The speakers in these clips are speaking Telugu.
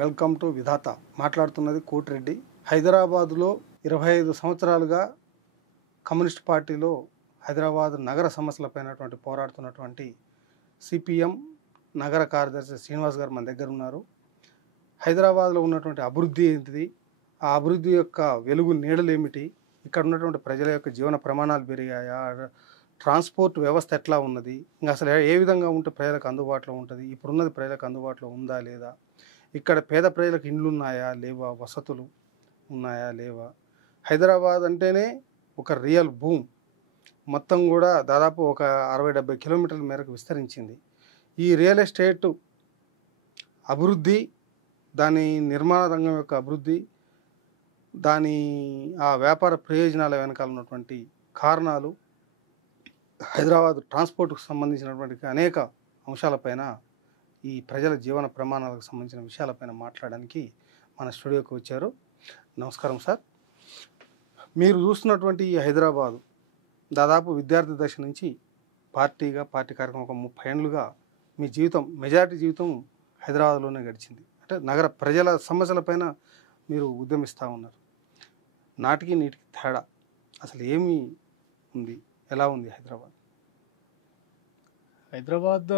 వెల్కమ్ టు విధాత. మాట్లాడుతున్నది కోటిరెడ్డి. హైదరాబాదులో 25 సంవత్సరాలుగా కమ్యూనిస్ట్ పార్టీలో హైదరాబాద్ నగర సమస్యలపైనటువంటి పోరాడుతున్నటువంటి సిపిఎం నగర కార్యదర్శి శ్రీనివాస్ గారు మన దగ్గర ఉన్నారు. హైదరాబాద్లో ఉన్నటువంటి అభివృద్ధి ఏంటిది, ఆ అభివృద్ధి యొక్క వెలుగు నీడలు ఏమిటి, ఇక్కడ ఉన్నటువంటి ప్రజల యొక్క జీవన ప్రమాణాలు పెరిగాయా, ట్రాన్స్పోర్ట్ వ్యవస్థ ఎట్లా ఉన్నది, ఇంకా అసలు ఏ విధంగా ఉంటే ప్రజలకు అందుబాటులో ఉంటుంది, ఇప్పుడున్నది ప్రజలకు అందుబాటులో ఉందా లేదా, ఇక్కడ పేద ప్రజలకు ఇండ్లు ఉన్నాయా లేవా, వసతులు ఉన్నాయా లేవా. హైదరాబాద్ అంటేనే ఒక రియల్ భూమ్, మొత్తం కూడా దాదాపు ఒక 60-70 కిలోమీటర్ల మేరకు విస్తరించింది. ఈ రియల్ ఎస్టేట్ అభివృద్ధి, దాని నిర్మాణ రంగం యొక్క అభివృద్ధి, దాని ఆ వ్యాపార ప్రయోజనాల వెనకాల ఉన్నటువంటి కారణాలు, హైదరాబాద్ ట్రాన్స్పోర్ట్కు సంబంధించినటువంటి అనేక అంశాలపైన, ఈ ప్రజల జీవన ప్రమాణాలకు సంబంధించిన విషయాలపైన మాట్లాడడానికి మన స్టూడియోకి వచ్చారు. నమస్కారం సార్. మీరు చూస్తున్నటువంటి ఈ హైదరాబాదు దాదాపు విద్యార్థి దశ నుంచి పార్టీ కార్యక్రమం ఒక 30 ఏళ్ళుగా మీ జీవితం, మెజారిటీ జీవితం హైదరాబాద్లోనే గడిచింది. అంటే నగర ప్రజల సమస్యలపైన మీరు ఉద్యమిస్తూ ఉన్నారు. నాటికి నీటికి తేడా అసలు ఏమి ఉంది, ఎలా ఉంది హైదరాబాద్? హైదరాబాద్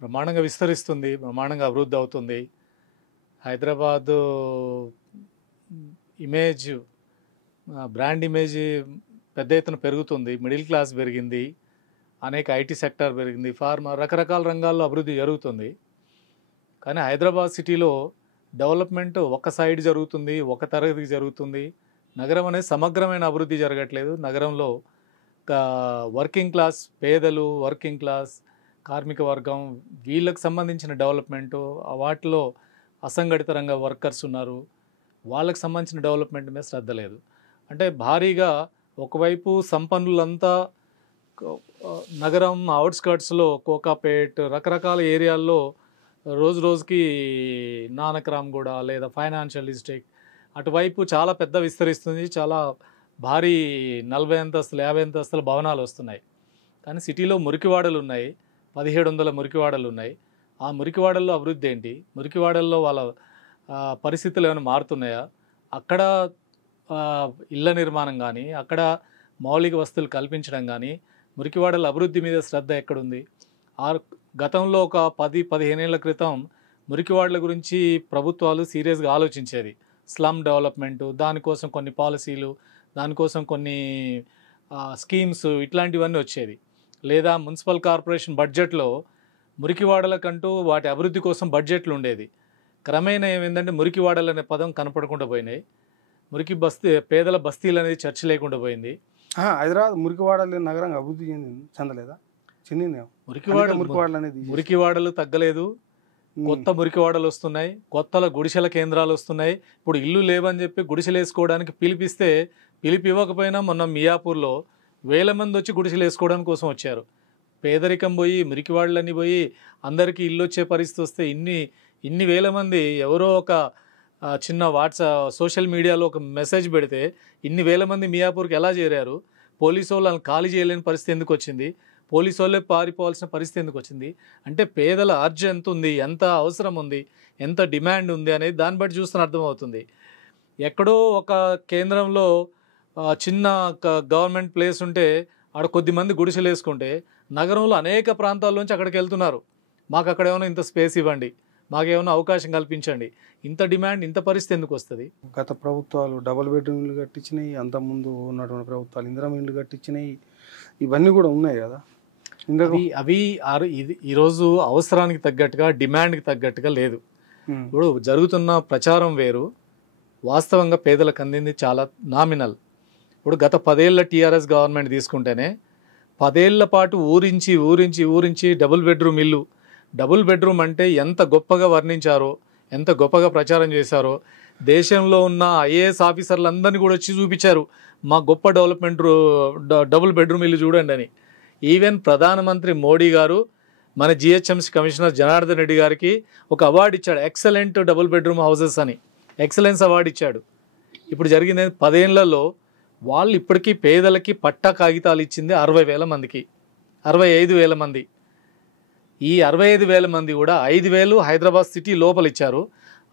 బ్రహ్మాండంగా విస్తరిస్తుంది, బ్రహ్మాండంగా అభివృద్ధి అవుతుంది. హైదరాబాద్ ఇమేజ్, బ్రాండ్ ఇమేజ్ పెద్ద ఎత్తున పెరుగుతుంది. మిడిల్ క్లాస్ పెరిగింది, అనేక ఐటీ సెక్టర్ పెరిగింది, ఫార్మా, రకరకాల రంగాల్లో అభివృద్ధి జరుగుతుంది. కానీ హైదరాబాద్ సిటీలో డెవలప్మెంట్ ఒక సైడ్ జరుగుతుంది, ఒక తరగతికి జరుగుతుంది. నగరం అనేది సమగ్రమైన అభివృద్ధి జరగట్లేదు. నగరంలో వర్కింగ్ క్లాస్ పేదలు, వర్కింగ్ క్లాస్ కార్మిక వర్గం, వీళ్ళకి సంబంధించిన డెవలప్మెంటు, వాటిలో అసంఘటిత రంగ వర్కర్స్ ఉన్నారు, వాళ్ళకి సంబంధించిన డెవలప్మెంట్ మీద శ్రద్ధ లేదు. అంటే భారీగా ఒకవైపు సంపన్నులంతా నగరం అవుట్స్కర్ట్స్లో, కోకాపేట్, రకరకాల ఏరియాల్లో రోజు రోజుకి నానక్రామ్గూడ లేదా ఫైనాన్షియల్ డిస్ట్రిక్ట్ అటువైపు చాలా పెద్ద విస్తరిస్తుంది. చాలా భారీ 40 అంతస్తులు 50 అంతస్తుల భవనాలు వస్తున్నాయి. కానీ సిటీలో మురికివాడలు ఉన్నాయి, 1700 మురికివాడలు ఉన్నాయి. ఆ మురికివాడల్లో అభివృద్ధి ఏంటి? మురికివాడల్లో వాళ్ళ పరిస్థితులు ఏమైనా మారుతున్నాయా? అక్కడ ఇళ్ల నిర్మాణం కానీ, అక్కడ మౌలిక వస్తువులు కల్పించడం కానీ, మురికివాడల అభివృద్ధి మీద శ్రద్ధ ఎక్కడుంది? గతంలో ఒక 10-15 ఏళ్ల క్రితం మురికివాడల గురించి ప్రభుత్వాలు సీరియస్గా ఆలోచించేది. స్లమ్ డెవలప్మెంటు, దానికోసం కొన్ని పాలసీలు, దానికోసం కొన్ని స్కీమ్స్, ఇట్లాంటివన్నీ వచ్చేది. లేదా మున్సిపల్ కార్పొరేషన్ బడ్జెట్లో మురికివాడలకంటూ వాటి అభివృద్ధి కోసం బడ్జెట్లు ఉండేది. క్రమేణా ఏమైందంటే మురికివాడలు అనే పదం కనపడకుండా పోయినాయి. పేదల బస్తీలు అనేది చర్చ లేకుండా పోయింది. హైదరాబాద్ మురికివాడలు నగరంగా అభివృద్ధి చెందలేదా? చెందిందేమో. మురికివాడలు తగ్గలేదు, కొత్త మురికివాడలు వస్తున్నాయి, కొత్తల గుడిసెల కేంద్రాలు వస్తున్నాయి. ఇప్పుడు ఇల్లు లేవని చెప్పి గుడిసెలు వేసుకోవడానికి పిలిపిస్తే, పిలిపి ఇవ్వకపోయినా మొన్న మియాపూర్లో 1000 మంది వచ్చి గుడిసెలు వేసుకోవడానికి కోసం వచ్చారు. పేదరికం పోయి, మురికివాడలన్నీ పోయి అందరికీ ఇల్లు వచ్చే పరిస్థితి వస్తే ఇన్ని వేల మంది ఎవరో ఒక చిన్న సోషల్ మీడియాలో ఒక మెసేజ్ పెడితే ఇన్ని వేల మంది మియాపూర్కి ఎలా చేరారు? పోలీసు వాళ్ళని ఖాళీ చేయలేని పరిస్థితి ఎందుకు వచ్చింది? పోలీసు వాళ్ళే పారిపోవాల్సిన పరిస్థితి ఎందుకు వచ్చింది? అంటే పేదల అర్జీ ఎంత ఉంది, ఎంత అవసరం ఉంది, ఎంత డిమాండ్ ఉంది అనేది దాన్ని బట్టి చూస్తున్న అర్థమవుతుంది. ఎక్కడో ఒక కేంద్రంలో చిన్న గవర్నమెంట్ ప్లేస్ ఉంటే ఆడ కొద్దిమంది గుడిసెలు వేసుకుంటే, నగరంలో అనేక ప్రాంతాల్లోంచి అక్కడికి వెళ్తున్నారు. మాకు అక్కడ ఏమైనా ఇంత స్పేస్ ఇవ్వండి, మాకేమైనా అవకాశం కల్పించండి. ఇంత డిమాండ్, ఇంత పరిస్థితి ఎందుకు వస్తుంది? గత ప్రభుత్వాలు డబుల్ బెడ్రూమ్ ఇల్లు కట్టించినాయి, అంతకుముందు ఉన్నటువంటి ప్రభుత్వాలు ఇందిరమ్మ ఇల్లు కట్టించినాయి, ఇవన్నీ కూడా ఉన్నాయి కదా. అవి ఈరోజు అవసరానికి తగ్గట్టుగా, డిమాండ్కి తగ్గట్టుగా లేదు. ఇప్పుడు జరుగుతున్న ప్రచారం వేరు, వాస్తవంగా పేదలకు అందింది చాలా నామినల్. ఇప్పుడు గత 10 ఏళ్ల టీఆర్ఎస్ గవర్నమెంట్ తీసుకుంటేనే 10 ఏళ్ల పాటు ఊరించి డబుల్ బెడ్రూమ్ అంటే ఎంత గొప్పగా వర్ణించారో, ఎంత గొప్పగా ప్రచారం చేశారో. దేశంలో ఉన్న ఐఏఎస్ ఆఫీసర్లందరినీ కూడా వచ్చి చూపించారు, మా గొప్ప డబుల్ బెడ్రూమ్ ఇల్లు చూడండి అని. ఈవెన్ ప్రధానమంత్రి మోడీ గారు మన జిహెచ్ఎంసీ కమిషనర్ జనార్దన్ రెడ్డి గారికి ఒక అవార్డు ఇచ్చాడు, ఎక్సలెంట్ డబుల్ బెడ్రూమ్ హౌసెస్ అని, ఎక్సలెన్స్ అవార్డు ఇచ్చాడు. ఇప్పుడు జరిగింది 10 ఏళ్లలో వాళ్ళు ఇప్పటికీ పేదలకి పట్టా కాగితాలు ఇచ్చింది 60,000 మందికి, 65,000 మంది. ఈ 65,000 మంది కూడా 5,000 హైదరాబాద్ సిటీ లోపల ఇచ్చారు,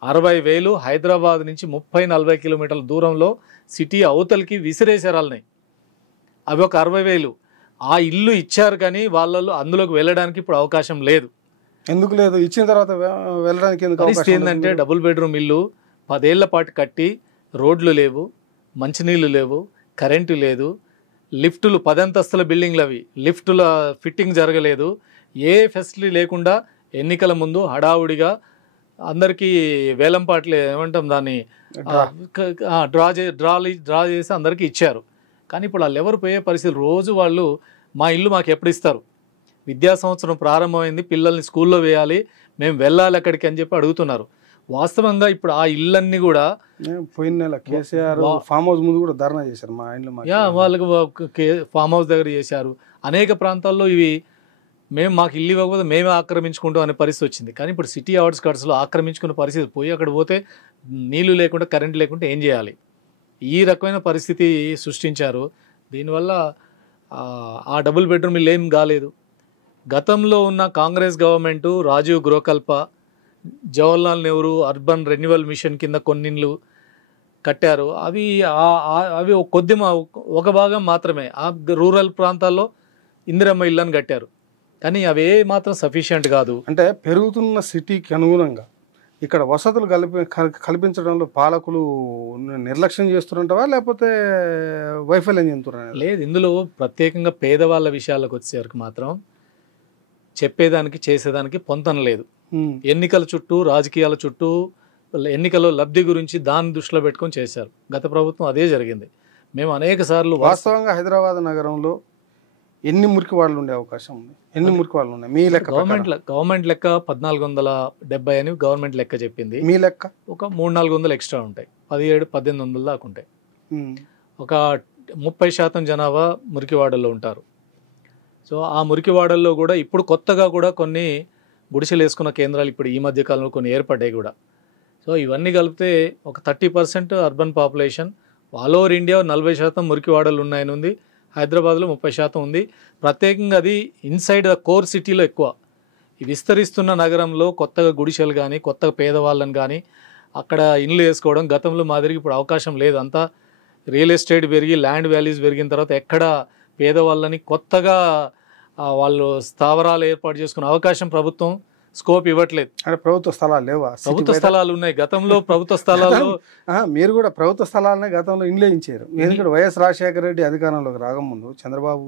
60,000 హైదరాబాద్ నుంచి 30-40 కిలోమీటర్ల దూరంలో సిటీ అవతలికి విసిరేశారు వాళ్ళని. అవి ఒక 60,000. ఆ ఇల్లు ఇచ్చారు కానీ వాళ్ళలో అందులోకి వెళ్ళడానికి ఇప్పుడు అవకాశం లేదు. ఎందుకు లేదు? ఇచ్చిన తర్వాత వెళ్ళడానికి ఎందుకు పరిస్థితి ఏంటంటే డబుల్ బెడ్రూమ్ ఇల్లు 10 ఏళ్ల పాటు కట్టి రోడ్లు లేవు, మంచినీళ్ళు లేవు, కరెంటు లేదు, లిఫ్టులు 10 అంతస్తుల బిల్డింగ్లు అవి లిఫ్టుల ఫిట్టింగ్ జరగలేదు, ఏ ఫెసిలిటీ లేకుండా ఎన్నికల ముందు హడావుడిగా అందరికీ వేలంపాట్లు ఏమంటాం దాన్ని డ్రా చేసి అందరికీ ఇచ్చారు. కానీ ఇప్పుడు వాళ్ళు ఎవరు పోయే పరిస్థితి? రోజు వాళ్ళు మా ఇల్లు మాకు ఎప్పుడు ఇస్తారు, విద్యా సంవత్సరం ప్రారంభమైంది, పిల్లల్ని స్కూల్లో వేయాలి, మేము వెళ్ళాలి అక్కడికి అని చెప్పి అడుగుతున్నారు. వాస్తవంగా ఇప్పుడు ఆ ఇళ్ళన్నీ కూడా పోయిన నెల కేసీఆర్ ఫామ్ హౌస్ ముందు కూడా ధర్నా చేశారు. మా ఇంట్లో వాళ్ళకి ఫామ్ హౌస్ దగ్గర చేశారు. అనేక ప్రాంతాల్లో ఇవి మాకు ఇల్లు ఇవ్వకపోతే మేమే ఆక్రమించుకుంటాం అనే పరిస్థితి వచ్చింది. కానీ ఇప్పుడు సిటీ అవుట్స్కట్స్లో ఆక్రమించుకునే పరిస్థితి పోయి అక్కడ పోతే నీళ్లు లేకుండా కరెంట్ లేకుండా ఏం చేయాలి? ఈ రకమైన పరిస్థితి సృష్టించారు. దీనివల్ల ఆ డబుల్ బెడ్రూమ్ ఇల్లు ఏం కాలేదు. గతంలో ఉన్న Congress government Rajiv Gruhakalpa, Jawaharlal Nehru urban renewal mission కింద కొన్ని ఇండ్లు కట్టారు. అవి ఒక భాగం మాత్రమే. ఆ రూరల్ ప్రాంతాల్లో ఇందిరమ్మ ఇళ్ళని కట్టారు. కానీ అవే మాత్రం సఫిషియంట్ కాదు. అంటే పెరుగుతున్న సిటీకి అనుగుణంగా ఇక్కడ వసతులు కల్పించడంలో పాలకులు నిర్లక్ష్యం చేస్తున్నారా లేకపోతే వైఫల్యం చెందుతున్నారా? లేదు, ఇందులో ప్రత్యేకంగా పేదవాళ్ళ విషయాలకు వచ్చేసరికి మాత్రం చెప్పేదానికి చేసేదానికి పొంతన లేదు. ఎన్నికల చుట్టూ, రాజకీయాల చుట్టూ, ఎన్నికల్లో లబ్ధి గురించి దాన్ని దృష్టిలో పెట్టుకొని చేశారు. గత ప్రభుత్వం అదే జరిగింది. మేము అనేక సార్లు వాస్తవంగా హైదరాబాద్ నగరంలో ఎన్ని మురికి వాళ్ళు ఉండే అవకాశం ఉంది? ఎన్ని మురికి వాళ్ళు ఉన్నాయి మీ లెక్క? గవర్నమెంట్ లెక్క 1470 అని గవర్నమెంట్ లెక్క చెప్పింది. మీ లెక్క ఒక 300-400 ఎక్స్ట్రా ఉంటాయి, 1700-1800 దాకా ఉంటాయి. ఒక 30% జనాభా మురికివాడల్లో ఉంటారు. సో ఆ మురికివాడల్లో కూడా ఇప్పుడు కొత్తగా కూడా కొన్ని గుడిసెలు వేసుకున్న కేంద్రాలు ఇప్పుడు ఈ మధ్య కాలంలో కొన్ని ఏర్పడ్డాయి కూడా. సో ఇవన్నీ కలిపితే ఒక 30% urban population. All over India 40% మురికివాడలు ఉన్నాయని ఉంది. హైదరాబాద్లో 30% ఉంది. ప్రత్యేకంగా అది ఇన్సైడ్ ద కోర్ సిటీలో ఎక్కువ. ఈ విస్తరిస్తున్న నగరంలో కొత్తగా గుడిసెలు కానీ, కొత్తగా పేదవాళ్ళని కానీ అక్కడ ఇండ్లు వేసుకోవడం గతంలో మాదిరిగా ఇప్పుడు అవకాశం లేదు. అంతా రియల్ ఎస్టేట్ పెరిగి, ల్యాండ్ వాల్యూస్ పెరిగిన తర్వాత ఎక్కడ పేదవాళ్ళని కొత్తగా వాళ్ళు స్థావరాలు ఏర్పాటు చేసుకునే అవకాశం ప్రభుత్వం స్కోప్ ఇవ్వట్లేదు. అంటే ప్రభుత్వ స్థలాలు లేవా? ప్రభుత్వ స్థలాలు ఉన్నాయి. గతంలో ప్రభుత్వ స్థలాలు మీరు కూడా ప్రభుత్వ స్థలాలనే గతంలో ఇండ్లే ఇచ్చారు. ఎందుకంటే వైఎస్ రాజశేఖర రెడ్డి అధికారంలోకి రాకముందు, చంద్రబాబు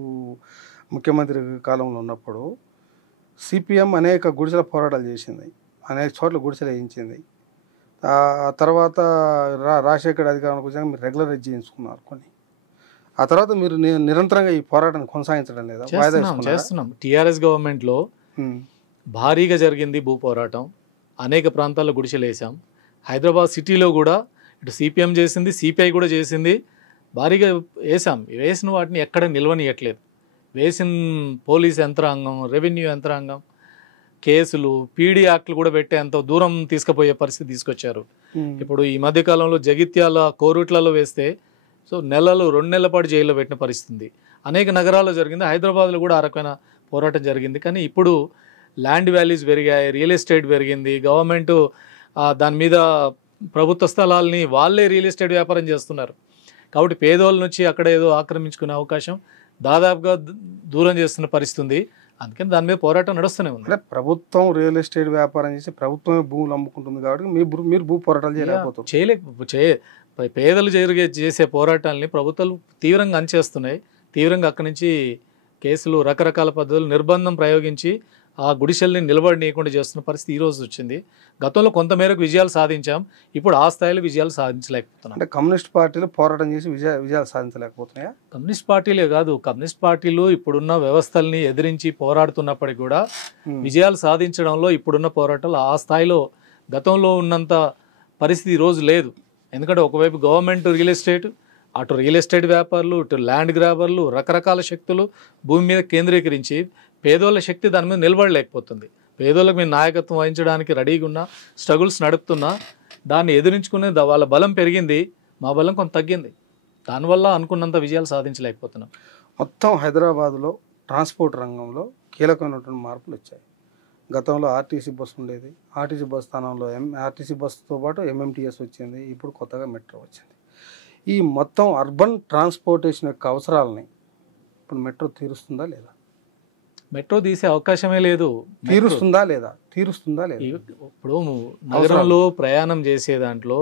ముఖ్యమంత్రి కాలంలో ఉన్నప్పుడు సిపిఎం అనేక గుడిసెల పోరాటాలు చేసింది, అనేక చోట్ల గుడిసెలు వేయించింది. ఆ తర్వాత రాజశేఖర అధికారంలోకి వచ్చాక మీరు రెగ్యులరైజ్ చేయించుకున్నారు కొన్ని. ఆ తర్వాత మీరు నిరంతరంగా ఈ పోరాటాన్ని కొనసాగించడం లేదా? చేస్తున్నాం. టీఆర్ఎస్ గవర్నమెంట్లో భారీగా జరిగింది భూ పోరాటం. అనేక ప్రాంతాల్లో గుడిసెలు వేసాం. హైదరాబాద్ సిటీలో కూడా ఇటు సిపిఎం చేసింది, సిపిఐ కూడా చేసింది. భారీగా వేసాం. వేసిన వాటిని ఎక్కడ నిల్వనియట్లేదు. వేసిన పోలీస్ యంత్రాంగం, రెవెన్యూ యంత్రాంగం కేసులు, పీడీ యాక్ట్లు కూడా పెట్టేంత దూరం తీసుకుపోయే పరిస్థితి తీసుకొచ్చారు. ఇప్పుడు ఈ మధ్యకాలంలో జగిత్యాల కోరుట్లలో వేస్తే సో 2 నెలల పాటు జైల్లో పెట్టిన పరిస్థితి అనేక నగరాల్లో జరిగింది. హైదరాబాద్లో కూడా ఆ రకమైన పోరాటం జరిగింది. కానీ ఇప్పుడు ల్యాండ్ వాల్యూస్ పెరిగాయి, రియల్ ఎస్టేట్ పెరిగింది. గవర్నమెంట్ దాని మీద ప్రభుత్వ స్థలాల్ని వాళ్ళే రియల్ ఎస్టేట్ వ్యాపారం చేస్తున్నారు. కాబట్టి పేదోళ్ళ నుంచి అక్కడ ఏదో ఆక్రమించుకునే అవకాశం దాదాపుగా దూరం చేస్తున్న పరిస్థితి ఉంది. అందుకని దాని మీద పోరాటం నడుస్తూనే ఉంది. అంటే ప్రభుత్వం రియల్ ఎస్టేట్ వ్యాపారం చేసి ప్రభుత్వమే భూములు అమ్ముకుంటుంది కాబట్టి మీరు భూ పోరాటాలు చేయలేకపోతారు. పేదలు చేసే పోరాటాలని ప్రభుత్వాలు తీవ్రంగా అణచేస్తున్నాయి. తీవ్రంగా అక్కడి నుంచి కేసులు, రకరకాల పద్ధతులు, నిర్బంధం ప్రయోగించి ఆ గుడిసెల్ని నిలబడనీయకుండా చేస్తున్న పరిస్థితి ఈరోజు వచ్చింది. గతంలో కొంతమేరకు విజయాలు సాధించాం, ఇప్పుడు ఆ స్థాయిలో విజయాలు సాధించలేకపోతున్నాం. అంటే కమ్యూనిస్ట్ పార్టీలు పోరాటం చేసి విజయాలు సాధించలేకపోతున్నాయా? కమ్యూనిస్ట్ పార్టీలే కాదు, కమ్యూనిస్ట్ పార్టీలు ఇప్పుడున్న వ్యవస్థల్ని ఎదిరించి పోరాడుతున్నప్పటికీ కూడా విజయాలు సాధించడంలో ఇప్పుడున్న పోరాటాలు ఆ స్థాయిలో గతంలో ఉన్నంత పరిస్థితి ఈరోజు లేదు. ఎందుకంటే ఒకవైపు గవర్నమెంట్ రియల్ ఎస్టేట్, అటు రియల్ ఎస్టేట్ వ్యాపారులు, ఇటు ల్యాండ్ గ్రాబర్లు, రకరకాల శక్తులు భూమి మీద కేంద్రీకరించి పేదోళ్ళ శక్తి దాని మీద నిలబడలేకపోతుంది. పేదోళ్ళకి మేము నాయకత్వం వహించడానికి రెడీగా ఉన్నా, స్ట్రగుల్స్ నడుపుతున్నా, దాన్ని ఎదిరించుకునే వాళ్ళ బలం పెరిగింది, మా బలం కొంత తగ్గింది. దానివల్ల అనుకున్నంత విజయాలు సాధించలేకపోతున్నాం. మొత్తం హైదరాబాద్లో ట్రాన్స్పోర్ట్ రంగంలో కీలకమైనటువంటి మార్పులు వచ్చాయి. గతంలో ఆర్టీసీ బస్సు ఉండేది. ఆర్టీసీ బస్ స్థానంలో ఆర్టీసీ బస్సుతో పాటు ఎంఎంటీఎస్ వచ్చింది. ఇప్పుడు కొత్తగా మెట్రో వచ్చింది. ఈ మొత్తం అర్బన్ ట్రాన్స్పోర్టేషన్ యొక్క అవసరాలని ఇప్పుడు మెట్రో తీరుస్తుందా లేదా? మెట్రో తీసే అవకాశమే లేదు. తీరుస్తుందా లేదా? ఇప్పుడు నగరంలో ప్రయాణం చేసే దాంట్లో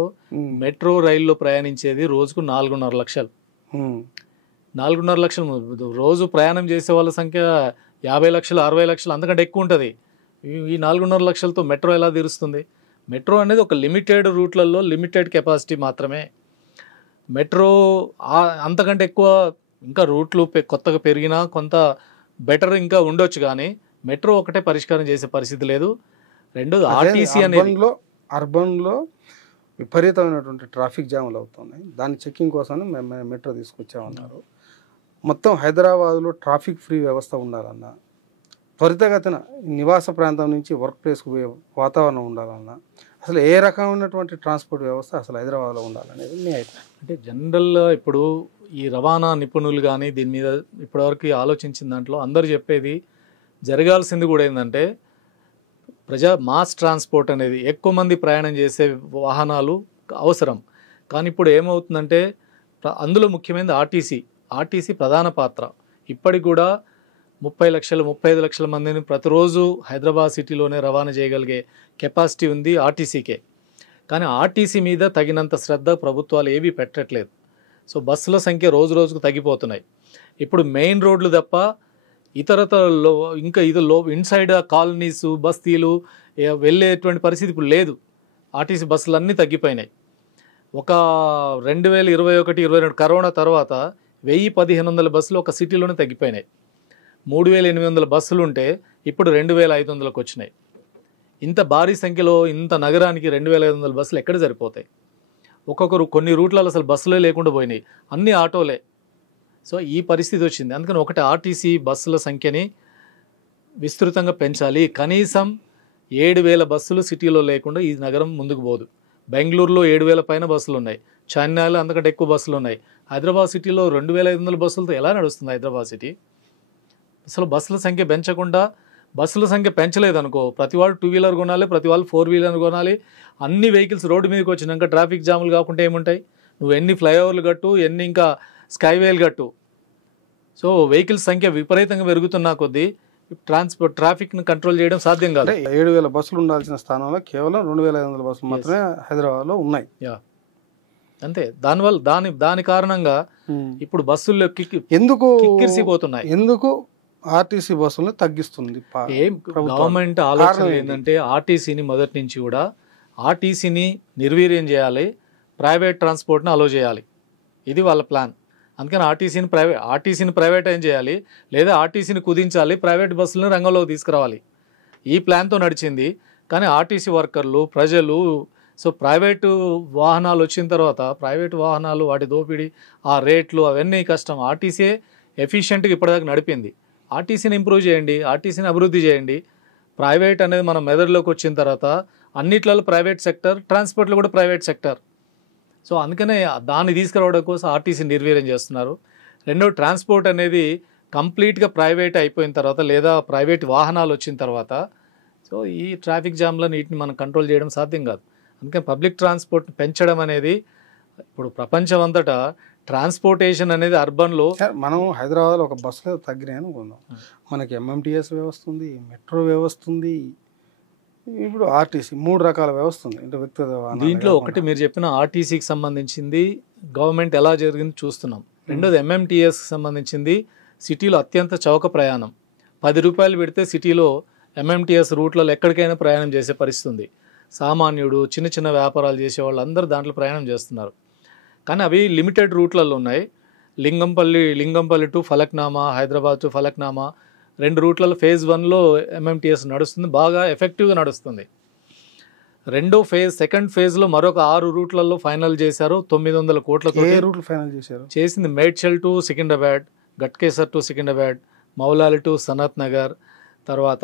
మెట్రో రైల్లో ప్రయాణించేది రోజుకు 4.5 లక్షలు. 4.5 లక్షలు రోజు ప్రయాణం చేసే వాళ్ళ సంఖ్య 50 లక్షలు 60 లక్షలు అంతకంటే ఎక్కువ ఉంటుంది. ఈ 4.5 లక్షలతో మెట్రో ఎలా తీరుస్తుంది? మెట్రో అనేది ఒక లిమిటెడ్ రూట్లలో లిమిటెడ్ కెపాసిటీ మాత్రమే. మెట్రో అంతకంటే ఎక్కువ ఇంకా రూట్లు కొత్తగా పెరిగినా కొంత బెటర్ ఇంకా ఉండొచ్చు, కానీ మెట్రో ఒకటే పరిష్కారం చేసే పరిస్థితి లేదు. రెండోది ఆర్టీసీ అనేది అర్బన్లో విపరీతమైనటువంటి ట్రాఫిక్ జాములు అవుతున్నాయి. దాని చెక్కింగ్ కోసమే మెట్రో తీసుకొచ్చామన్నారు. మొత్తం హైదరాబాద్లో ట్రాఫిక్ ఫ్రీ వ్యవస్థ ఉండాలన్నా, త్వరితగతిన నివాస ప్రాంతం నుంచి వర్క్ ప్లేస్కు పోయే వాతావరణం ఉండాలన్నా, అసలు ఏ రకమైనటువంటి ట్రాన్స్పోర్ట్ వ్యవస్థ అసలు హైదరాబాద్లో ఉండాలనేది మీ అభిప్రాయం? అంటే జనరల్గా ఇప్పుడు ఈ రవాణా నిపుణులు కానీ దీని మీద ఇప్పటివరకు ఆలోచించిన దాంట్లో అందరూ చెప్పేది జరగాల్సింది కూడా ఏంటంటే మాస్ ట్రాన్స్పోర్ట్ అనేది ఎక్కువ మంది ప్రయాణం చేసే వాహనాలు అవసరం. కానీ ఇప్పుడు ఏమవుతుందంటే అందులో ముఖ్యమైనది ఆర్టీసీ ప్రధాన పాత్ర. ఇప్పటికి కూడా 30 లక్షలు 35 లక్షల మందిని ప్రతిరోజు హైదరాబాద్ సిటీలోనే రవాణా చేయగలిగే కెపాసిటీ ఉంది ఆర్టీసీకే. కానీ ఆర్టీసీ మీద తగినంత శ్రద్ధ ప్రభుత్వాలు ఏవి పెట్టట్లేదు. సో బస్సుల సంఖ్య రోజు రోజుకు తగ్గిపోతున్నాయి. ఇప్పుడు మెయిన్ రోడ్లు తప్ప ఇతరతలో ఇంకా ఇన్సైడ్ కాలనీస్ బస్తీలు వెళ్ళేటువంటి పరిస్థితి ఇప్పుడు లేదు. ఆర్టీసీ బస్సులు అన్నీ తగ్గిపోయినాయి. ఒక 2021-22 కరోనా తర్వాత 1000-1500 బస్సులు ఒక సిటీలోనే తగ్గిపోయినాయి. 3800 బస్సులు ఉంటే ఇప్పుడు 2500కు వచ్చినాయి. ఇంత భారీ సంఖ్యలో ఇంత నగరానికి 2500 బస్సులు ఎక్కడ సరిపోతాయి? ఒక్కొక్కరు కొన్ని రూట్లలో అసలు బస్సులే లేకుండా పోయినాయి, అన్ని ఆటోలే. సో ఈ పరిస్థితి వచ్చింది. అందుకని ఒకటి ఆర్టీసీ బస్సుల సంఖ్యని విస్తృతంగా పెంచాలి. కనీసం 7000 బస్సులు సిటీలో లేకుండా ఈ నగరం ముందుకు పోదు. బెంగళూరులో 7000 పైన బస్సులు ఉన్నాయి, చెన్నైలో అంతకంటే ఎక్కువ బస్సులు ఉన్నాయి. హైదరాబాద్ సిటీలో 2500 బస్సులతో ఎలా నడుస్తుంది హైదరాబాద్ సిటీ? అసలు బస్సుల సంఖ్య పెంచకుండా, బస్సుల సంఖ్య పెంచలేదనుకో ప్రతి వాళ్ళు 2 వీలర్ కొనాలి, ప్రతి వాళ్ళు 4 వీలర్ కొనాలి. అన్ని వెహికల్స్ రోడ్డు మీదకి వచ్చినాక ట్రాఫిక్ జాములు కాకుండా ఏముంటాయి? నువ్వు ఎన్ని ఫ్లైఓవర్లు కట్టు, ఎన్ని ఇంకా స్కైవేలు కట్టు. సో వెహికల్స్ సంఖ్య విపరీతంగా పెరుగుతున్నా కొద్దీ ట్రాఫిక్ను కంట్రోల్ చేయడం సాధ్యం కాదు. 7000 బస్సులు ఉండాల్సిన స్థానంలో కేవలం 2500 బస్సులు మాత్రమే హైదరాబాద్లో ఉన్నాయి. అంతే. దానివల్ల దాని కారణంగా ఇప్పుడు బస్సుల్లో ఎందుకు కిక్కిరిసిపోతున్నాయి. ఎందుకు ఆర్టీసీ బస్సులను తగ్గిస్తుంది గవర్నమెంట్ ఆలోచన ఏంటంటే ఆర్టీసీని మొదటి నుంచి కూడా ఆర్టీసీని నిర్వీర్యం చేయాలి, ప్రైవేట్ ట్రాన్స్పోర్ట్ని అలో చేయాలి. ఇది వాళ్ళ ప్లాన్. అందుకని ఆర్టీసీని ప్రైవేటైజ్ చేయాలి, లేదా ఆర్టీసీని కుదించాలి, ప్రైవేట్ బస్సులను రంగంలోకి తీసుకురావాలి. ఈ ప్లాన్తో నడిచింది. కానీ ఆర్టీసీ వర్కర్లు, ప్రజలు, సో ప్రైవేటు వాహనాలు వచ్చిన తర్వాత ప్రైవేటు వాహనాలు వాటి దోపిడీ, ఆ రేట్లు అవన్నీ కష్టం. ఆర్టీసీ ఎఫిషియెంట్గా ఇప్పటిదాకా నడిపింది. ఆర్టీసీని ఇంప్రూవ్ చేయండి, ఆర్టీసీని అభివృద్ధి చేయండి. ప్రైవేట్ అనేది మన మెదడులోకి వచ్చిన తర్వాత అన్నిట్లలో ప్రైవేట్ సెక్టర్, ట్రాన్స్పోర్ట్లో కూడా ప్రైవేట్ సెక్టర్. సో అందుకనే దాన్ని తీసుకురావడం కోసం ఆర్టీసీ నిర్వీర్యం చేస్తున్నారు. రెండో, ట్రాన్స్పోర్ట్ అనేది కంప్లీట్గా ప్రైవేట్ అయిపోయిన తర్వాత, లేదా ప్రైవేట్ వాహనాలు వచ్చిన తర్వాత, సో ఈ ట్రాఫిక్ జామ్లో వీటిని మనం కంట్రోల్ చేయడం సాధ్యం కాదు. అందుకని పబ్లిక్ ట్రాన్స్పోర్ట్ పెంచడం అనేది ఇప్పుడు ప్రపంచం అంతటా ట్రాన్స్పోర్టేషన్ అనేది అర్బన్లో మనం హైదరాబాద్లో ఒక బస్సులో తగ్గినాయి అనుకుందాం. మనకి ఎంఎంటీఎస్ వ్యవస్థ ఉంది, మెట్రో వ్యవస్థ ఉంది, ఇప్పుడు ఆర్టీసీ, 3 రకాల వ్యవస్థ ఉంది. అంటే వ్యక్తిగత దీంట్లో ఒకటి మీరు చెప్పిన ఆర్టీసీకి సంబంధించింది గవర్నమెంట్ ఎలా జరిగింది చూస్తున్నాం. రెండోది ఎంఎంటీఎస్కి సంబంధించింది సిటీలో అత్యంత చౌక ప్రయాణం. 10 రూపాయలు పెడితే సిటీలో ఎంఎంటీఎస్ రూట్లలో ఎక్కడికైనా ప్రయాణం చేసే పరిస్థితి ఉంది. సామాన్యుడు, చిన్న చిన్న వ్యాపారాలు చేసే వాళ్ళు అందరూ దాంట్లో ప్రయాణం చేస్తున్నారు. కానీ అవి లిమిటెడ్ రూట్లలో ఉన్నాయి. లింగంపల్లి టు ఫలక్నామా, హైదరాబాద్ టు ఫలక్నామా 2 రూట్లలో ఫేజ్ 1లో ఎంఎంటీఎస్ నడుస్తుంది, బాగా ఎఫెక్టివ్గా నడుస్తుంది. సెకండ్ ఫేజ్లో మరొక 6 రూట్లలో ఫైనల్ చేశారు. 900 కోట్లతో రూట్లు ఫైనల్ చేసింది. Medchal to Secunderabad, Ghatkesar to Secunderabad, Moula Ali to Sanath Nagar, తర్వాత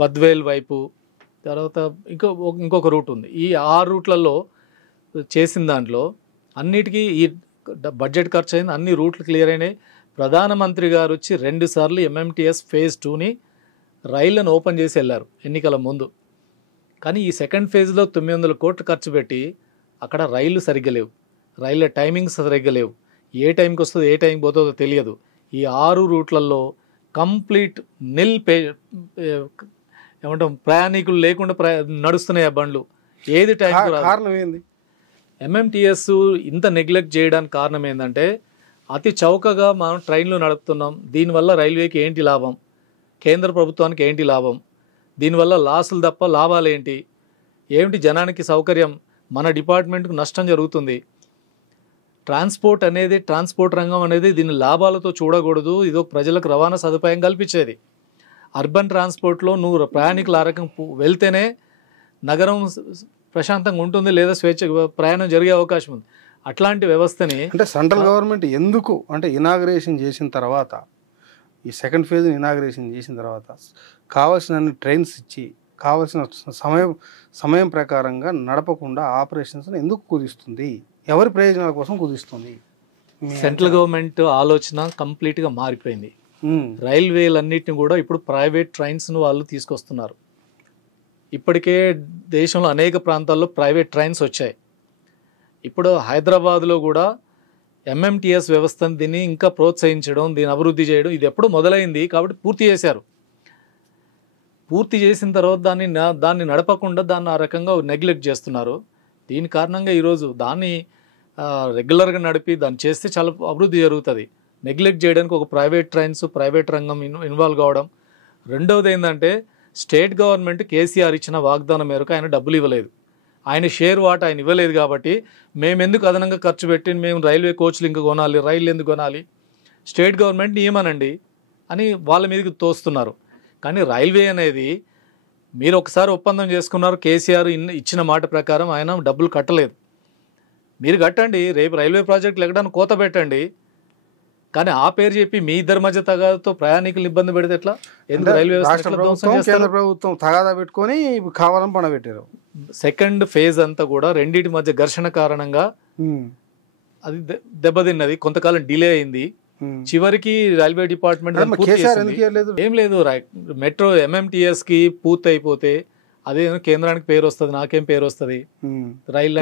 బద్వేల్ వైపు, తర్వాత ఇంకొక రూట్ ఉంది. ఈ 6 రూట్లలో చేసిన దాంట్లో అన్నిటికీ ఈ బడ్జెట్ ఖర్చు అయింది, అన్ని రూట్లు క్లియర్ అయినాయి. ప్రధానమంత్రి గారు వచ్చి 2 సార్లు ఎంఎంటీఎస్ ఫేజ్ 2ని రైళ్లను ఓపెన్ చేసి వెళ్ళారు ఎన్నికల ముందు. కానీ ఈ సెకండ్ ఫేజ్లో 900 కోట్లు ఖర్చు పెట్టి అక్కడ రైళ్లు సరిగ్గా లేవు, రైళ్ళ టైమింగ్స్ సరిగ్గా లేవు, ఏ టైంకి వస్తుందో ఏ టైంకి పోతుందో తెలియదు. ఈ 6 రూట్లలో కంప్లీట్ నిల్ ఏమంటాం ప్రయాణికులు లేకుండా నడుస్తున్నాయి ఆ బండ్లు. ఏది టైంకి రాదు. కారణం ఏంది? ఎంఎంటీఎస్ ఇంత నెగ్లెక్ట్ చేయడానికి కారణం ఏంటంటే అతి చౌకగా మనం ట్రైన్లు నడుపుతున్నాం. దీనివల్ల రైల్వేకి ఏంటి లాభం, కేంద్ర ప్రభుత్వానికి ఏంటి లాభం, దీనివల్ల లాసులు తప్ప లాభాలు ఏంటి, ఏమిటి జనానికి సౌకర్యం, మన డిపార్ట్మెంట్కు నష్టం జరుగుతుంది. ట్రాన్స్పోర్ట్ రంగం అనేది దీన్ని లాభాలతో చూడకూడదు. ఇది ప్రజలకు రవాణా సదుపాయం కల్పించేది. అర్బన్ ట్రాన్స్పోర్ట్లో నువ్వు ప్రయాణికులు ఆ రకం వెళ్తేనే నగరం ప్రశాంతంగా ఉంటుంది, లేదా స్వేచ్ఛ ప్రయాణం జరిగే అవకాశం ఉంది. అట్లాంటి వ్యవస్థని అంటే సెంట్రల్ గవర్నమెంట్ ఎందుకు అంటే ఇనాగ్రేషన్ చేసిన తర్వాత, ఈ సెకండ్ ఫేజ్ ఇనాగ్రేషన్ చేసిన తర్వాత కావాల్సిన ట్రైన్స్ ఇచ్చి కావాల్సిన సమయం ప్రకారంగా నడపకుండా ఆపరేషన్స్ ఎందుకు కుదిస్తుంది? ఎవరి ప్రయోజనాల కోసం కుదిస్తుంది? సెంట్రల్ గవర్నమెంట్ ఆలోచన కంప్లీట్గా మారిపోయింది. రైల్వేలన్నిటిని కూడా ఇప్పుడు ప్రైవేట్ ట్రైన్స్ను వాళ్ళు తీసుకొస్తున్నారు. ఇప్పటికే దేశంలో అనేక ప్రాంతాల్లో ప్రైవేట్ ట్రైన్స్ వచ్చాయి. ఇప్పుడు హైదరాబాద్లో కూడా ఎంఎంటీఎస్ వ్యవస్థను దీన్ని ఇంకా ప్రోత్సహించడం, దీన్ని అభివృద్ధి చేయడం ఇది ఎప్పుడూ మొదలైంది కాబట్టి పూర్తి చేశారు. పూర్తి చేసిన తర్వాత దాన్ని నడపకుండా దాన్ని ఆ రకంగా నెగ్లెక్ట్ చేస్తున్నారు. దీని కారణంగా ఈరోజు దాన్ని రెగ్యులర్గా నడిపి దాన్ని చేస్తే చాలా అభివృద్ధి జరుగుతుంది. నెగ్లెక్ట్ చేయడానికి ఒక ప్రైవేట్ రంగం ఇన్వాల్వ్ కావడం. రెండవది ఏంటంటే స్టేట్ గవర్నమెంట్ కేసీఆర్ ఇచ్చిన వాగ్దానం మేరకు ఆయన డబ్బులు ఇవ్వలేదు. ఆయన షేర్ వాటా ఆయన ఇవ్వలేదు కాబట్టి మేము ఎందుకు అదనంగా ఖర్చు పెట్టి మేము రైల్వే కోచ్లు ఇంకా కొనాలి, రైళ్ళు ఎందుకు కొనాలి, స్టేట్ గవర్నమెంట్ నియమనండి అని వాళ్ళ మీదకి తోస్తున్నారు. కానీ రైల్వే అనేది మీరు ఒకసారి ఒప్పందం చేసుకున్నారు, కేసీఆర్ ఇచ్చిన మాట ప్రకారం ఆయన డబ్బులు కట్టలేదు. మీరు కట్టండి, రేపు రైల్వే ప్రాజెక్టులు ఎక్కడానికి కోత పెట్టండి. కానీ ఆ పేరు చెప్పి మీ ఇద్దరి మధ్య తగాదాతో ప్రయాణికులు ఇబ్బంది పెడితే ఎట్లా? ఎందుకు రైల్వే కేంద్ర ప్రభుత్వం తగాదా పెట్టుకొని కావాలని పడబెట్టారు. సెకండ్ ఫేజ్ అంతా కూడా రెండింటి మధ్య ఘర్షణ కారణంగా అది దెబ్బతిన్నది, కొంతకాలం డిలే అయింది. చివరికి రైల్వే డిపార్ట్మెంట్ ఏం లేదు, మెట్రో ఎంఎంటీఎస్ కి పూర్తి అయిపోతే అదే కేంద్రానికి పేరు వస్తుంది, నాకేం పేరు వస్తుంది, రైలు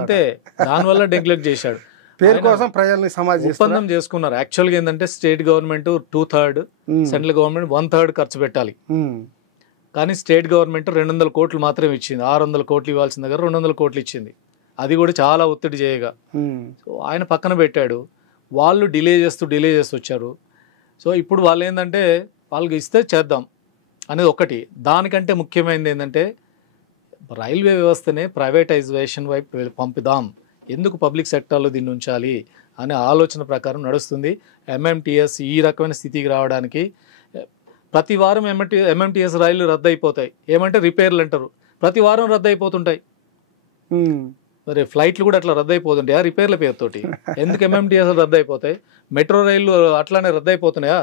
అంటే దానివల్ల నెగ్లెక్ట్ చేశాడు. పేరు కోసం ప్రజల్ని సమాజం ఒప్పందం చేసుకున్నారు. యాక్చువల్గా ఏంటంటే స్టేట్ గవర్నమెంట్ 2/3, సెంట్రల్ గవర్నమెంట్ 1/3 ఖర్చు పెట్టాలి. కానీ స్టేట్ గవర్నమెంట్ 200 కోట్లు మాత్రమే ఇచ్చింది. 600 కోట్లు ఇవ్వాల్సిన దగ్గర 200 కోట్లు ఇచ్చింది. అది కూడా చాలా ఒత్తిడి చేయగా సో ఆయన పక్కన పెట్టాడు. వాళ్ళు డిలే చేస్తూ వచ్చారు. సో ఇప్పుడు వాళ్ళు ఏంటంటే వాళ్ళకి ఇస్తే చేద్దాం అనేది ఒకటి. దానికంటే ముఖ్యమైనది ఏంటంటే రైల్వే వ్యవస్థనే ప్రైవేటైజేషన్ వైపు పంపుదాం, ఎందుకు పబ్లిక్ సెక్టార్లో దీన్ని ఉంచాలి అనే ఆలోచన ప్రకారం నడుస్తుంది. ఎంఎంటీఎస్ ఈ రకమైన స్థితికి రావడానికి ప్రతి వారం ఎంఎంటీఎస్ రైళ్లు రద్దు అయిపోతాయి. ఏమంటే రిపేర్లు అంటారు, ప్రతి వారం రద్దు అయిపోతుంటాయి. మరి ఫ్లైట్లు కూడా అట్లా రద్దు అయిపోతుంటాయా రిపేర్ల పేరుతోటి? ఎందుకు ఎంఎంటీఎస్ రద్దు అయిపోతాయి? మెట్రో రైళ్లు అట్లానే రద్దు అయిపోతున్నాయా?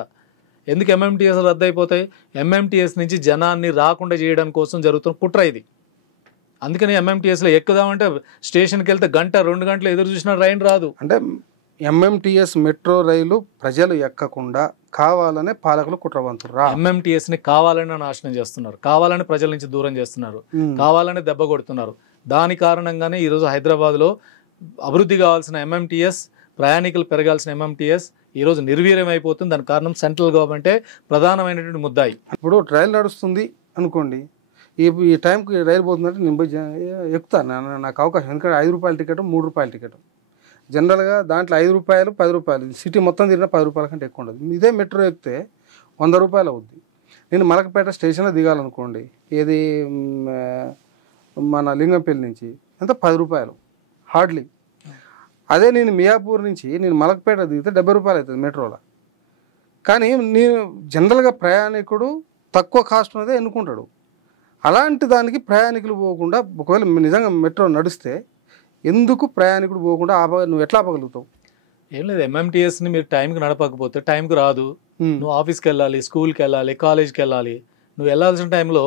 ఎందుకు ఎంఎంటీఎస్ రద్దు అయిపోతాయి? ఎంఎంటీఎస్ నుంచి జనాన్ని రాకుండా చేయడం కోసం జరుగుతున్న కుట్ర ఇది. అందుకని ఎంఎంటీఎస్లో ఎక్కుదామంటే స్టేషన్కి వెళ్తే 1-2 గంటలు ఎదురు చూసినా రైన్ రాదు. అంటే ఎంఎంటీఎస్ మెట్రో రైలు ప్రజలు ఎక్కకుండా కావాలనే పాలకులు కుట్రవంతురా. ఎంఎంటీఎస్ని కావాలని నాశనం చేస్తున్నారు, కావాలని ప్రజల నుంచి దూరం చేస్తున్నారు, కావాలని దెబ్బ కొడుతున్నారు. దాని కారణంగానే ఈరోజు హైదరాబాద్లో అభివృద్ధి కావాల్సిన ఎంఎంటీఎస్, ప్రయాణికులు పెరగాల్సిన ఎంఎంటీఎస్ ఈరోజు నిర్వీర్యం అయిపోతుంది. దానికి కారణం సెంట్రల్ గవర్నమెంటే ప్రధానమైనటువంటి ముద్దాయి. ఇప్పుడు రైలు నడుస్తుంది అనుకోండి, ఈ టైంకి రైలు పోతుందంటే నేను ఎక్కుతాను, నాకు అవకాశం. ఎందుకంటే 5 రూపాయల టికెట్, 3 రూపాయల టికెట్. జనరల్గా దాంట్లో 5 రూపాయలు, 10 రూపాయలు, సిటీ మొత్తం తిరిగినా 10 రూపాయల కంటే ఎక్కువ ఉండదు. ఇదే మెట్రో ఎక్కితే 100 రూపాయలు అవుద్ది. నేను మలకపేట స్టేషన్లో దిగాలనుకోండి, ఏది మన లింగంపల్లి నుంచి ఎంత 10 రూపాయలు హార్డ్లీ. అదే నేను మియాపూర్ నుంచి నేను మలకపేట దిగితే 70 రూపాయలు అవుతుంది మెట్రోలో. కానీ నేను జనరల్గా ప్రయాణికుడు తక్కువ కాస్ట్ ఉన్నదే ఎన్నుకుంటాడు. అలాంటి దానికి ప్రయాణికులు పోకుండా ఒకవేళ నిజంగా మెట్రో నడిస్తే ఎందుకు ప్రయాణికుడు పోకుండా నువ్వు ఎట్లా ఆపగలుగుతావు? ఏం లేదు, ఎంఎంటీఎస్ని మీరు టైంకి నడపకపోతే టైంకి రాదు. నువ్వు ఆఫీస్కి వెళ్ళాలి, స్కూల్కి వెళ్ళాలి, కాలేజ్కి వెళ్ళాలి. నువ్వు వెళ్ళాల్సిన టైంలో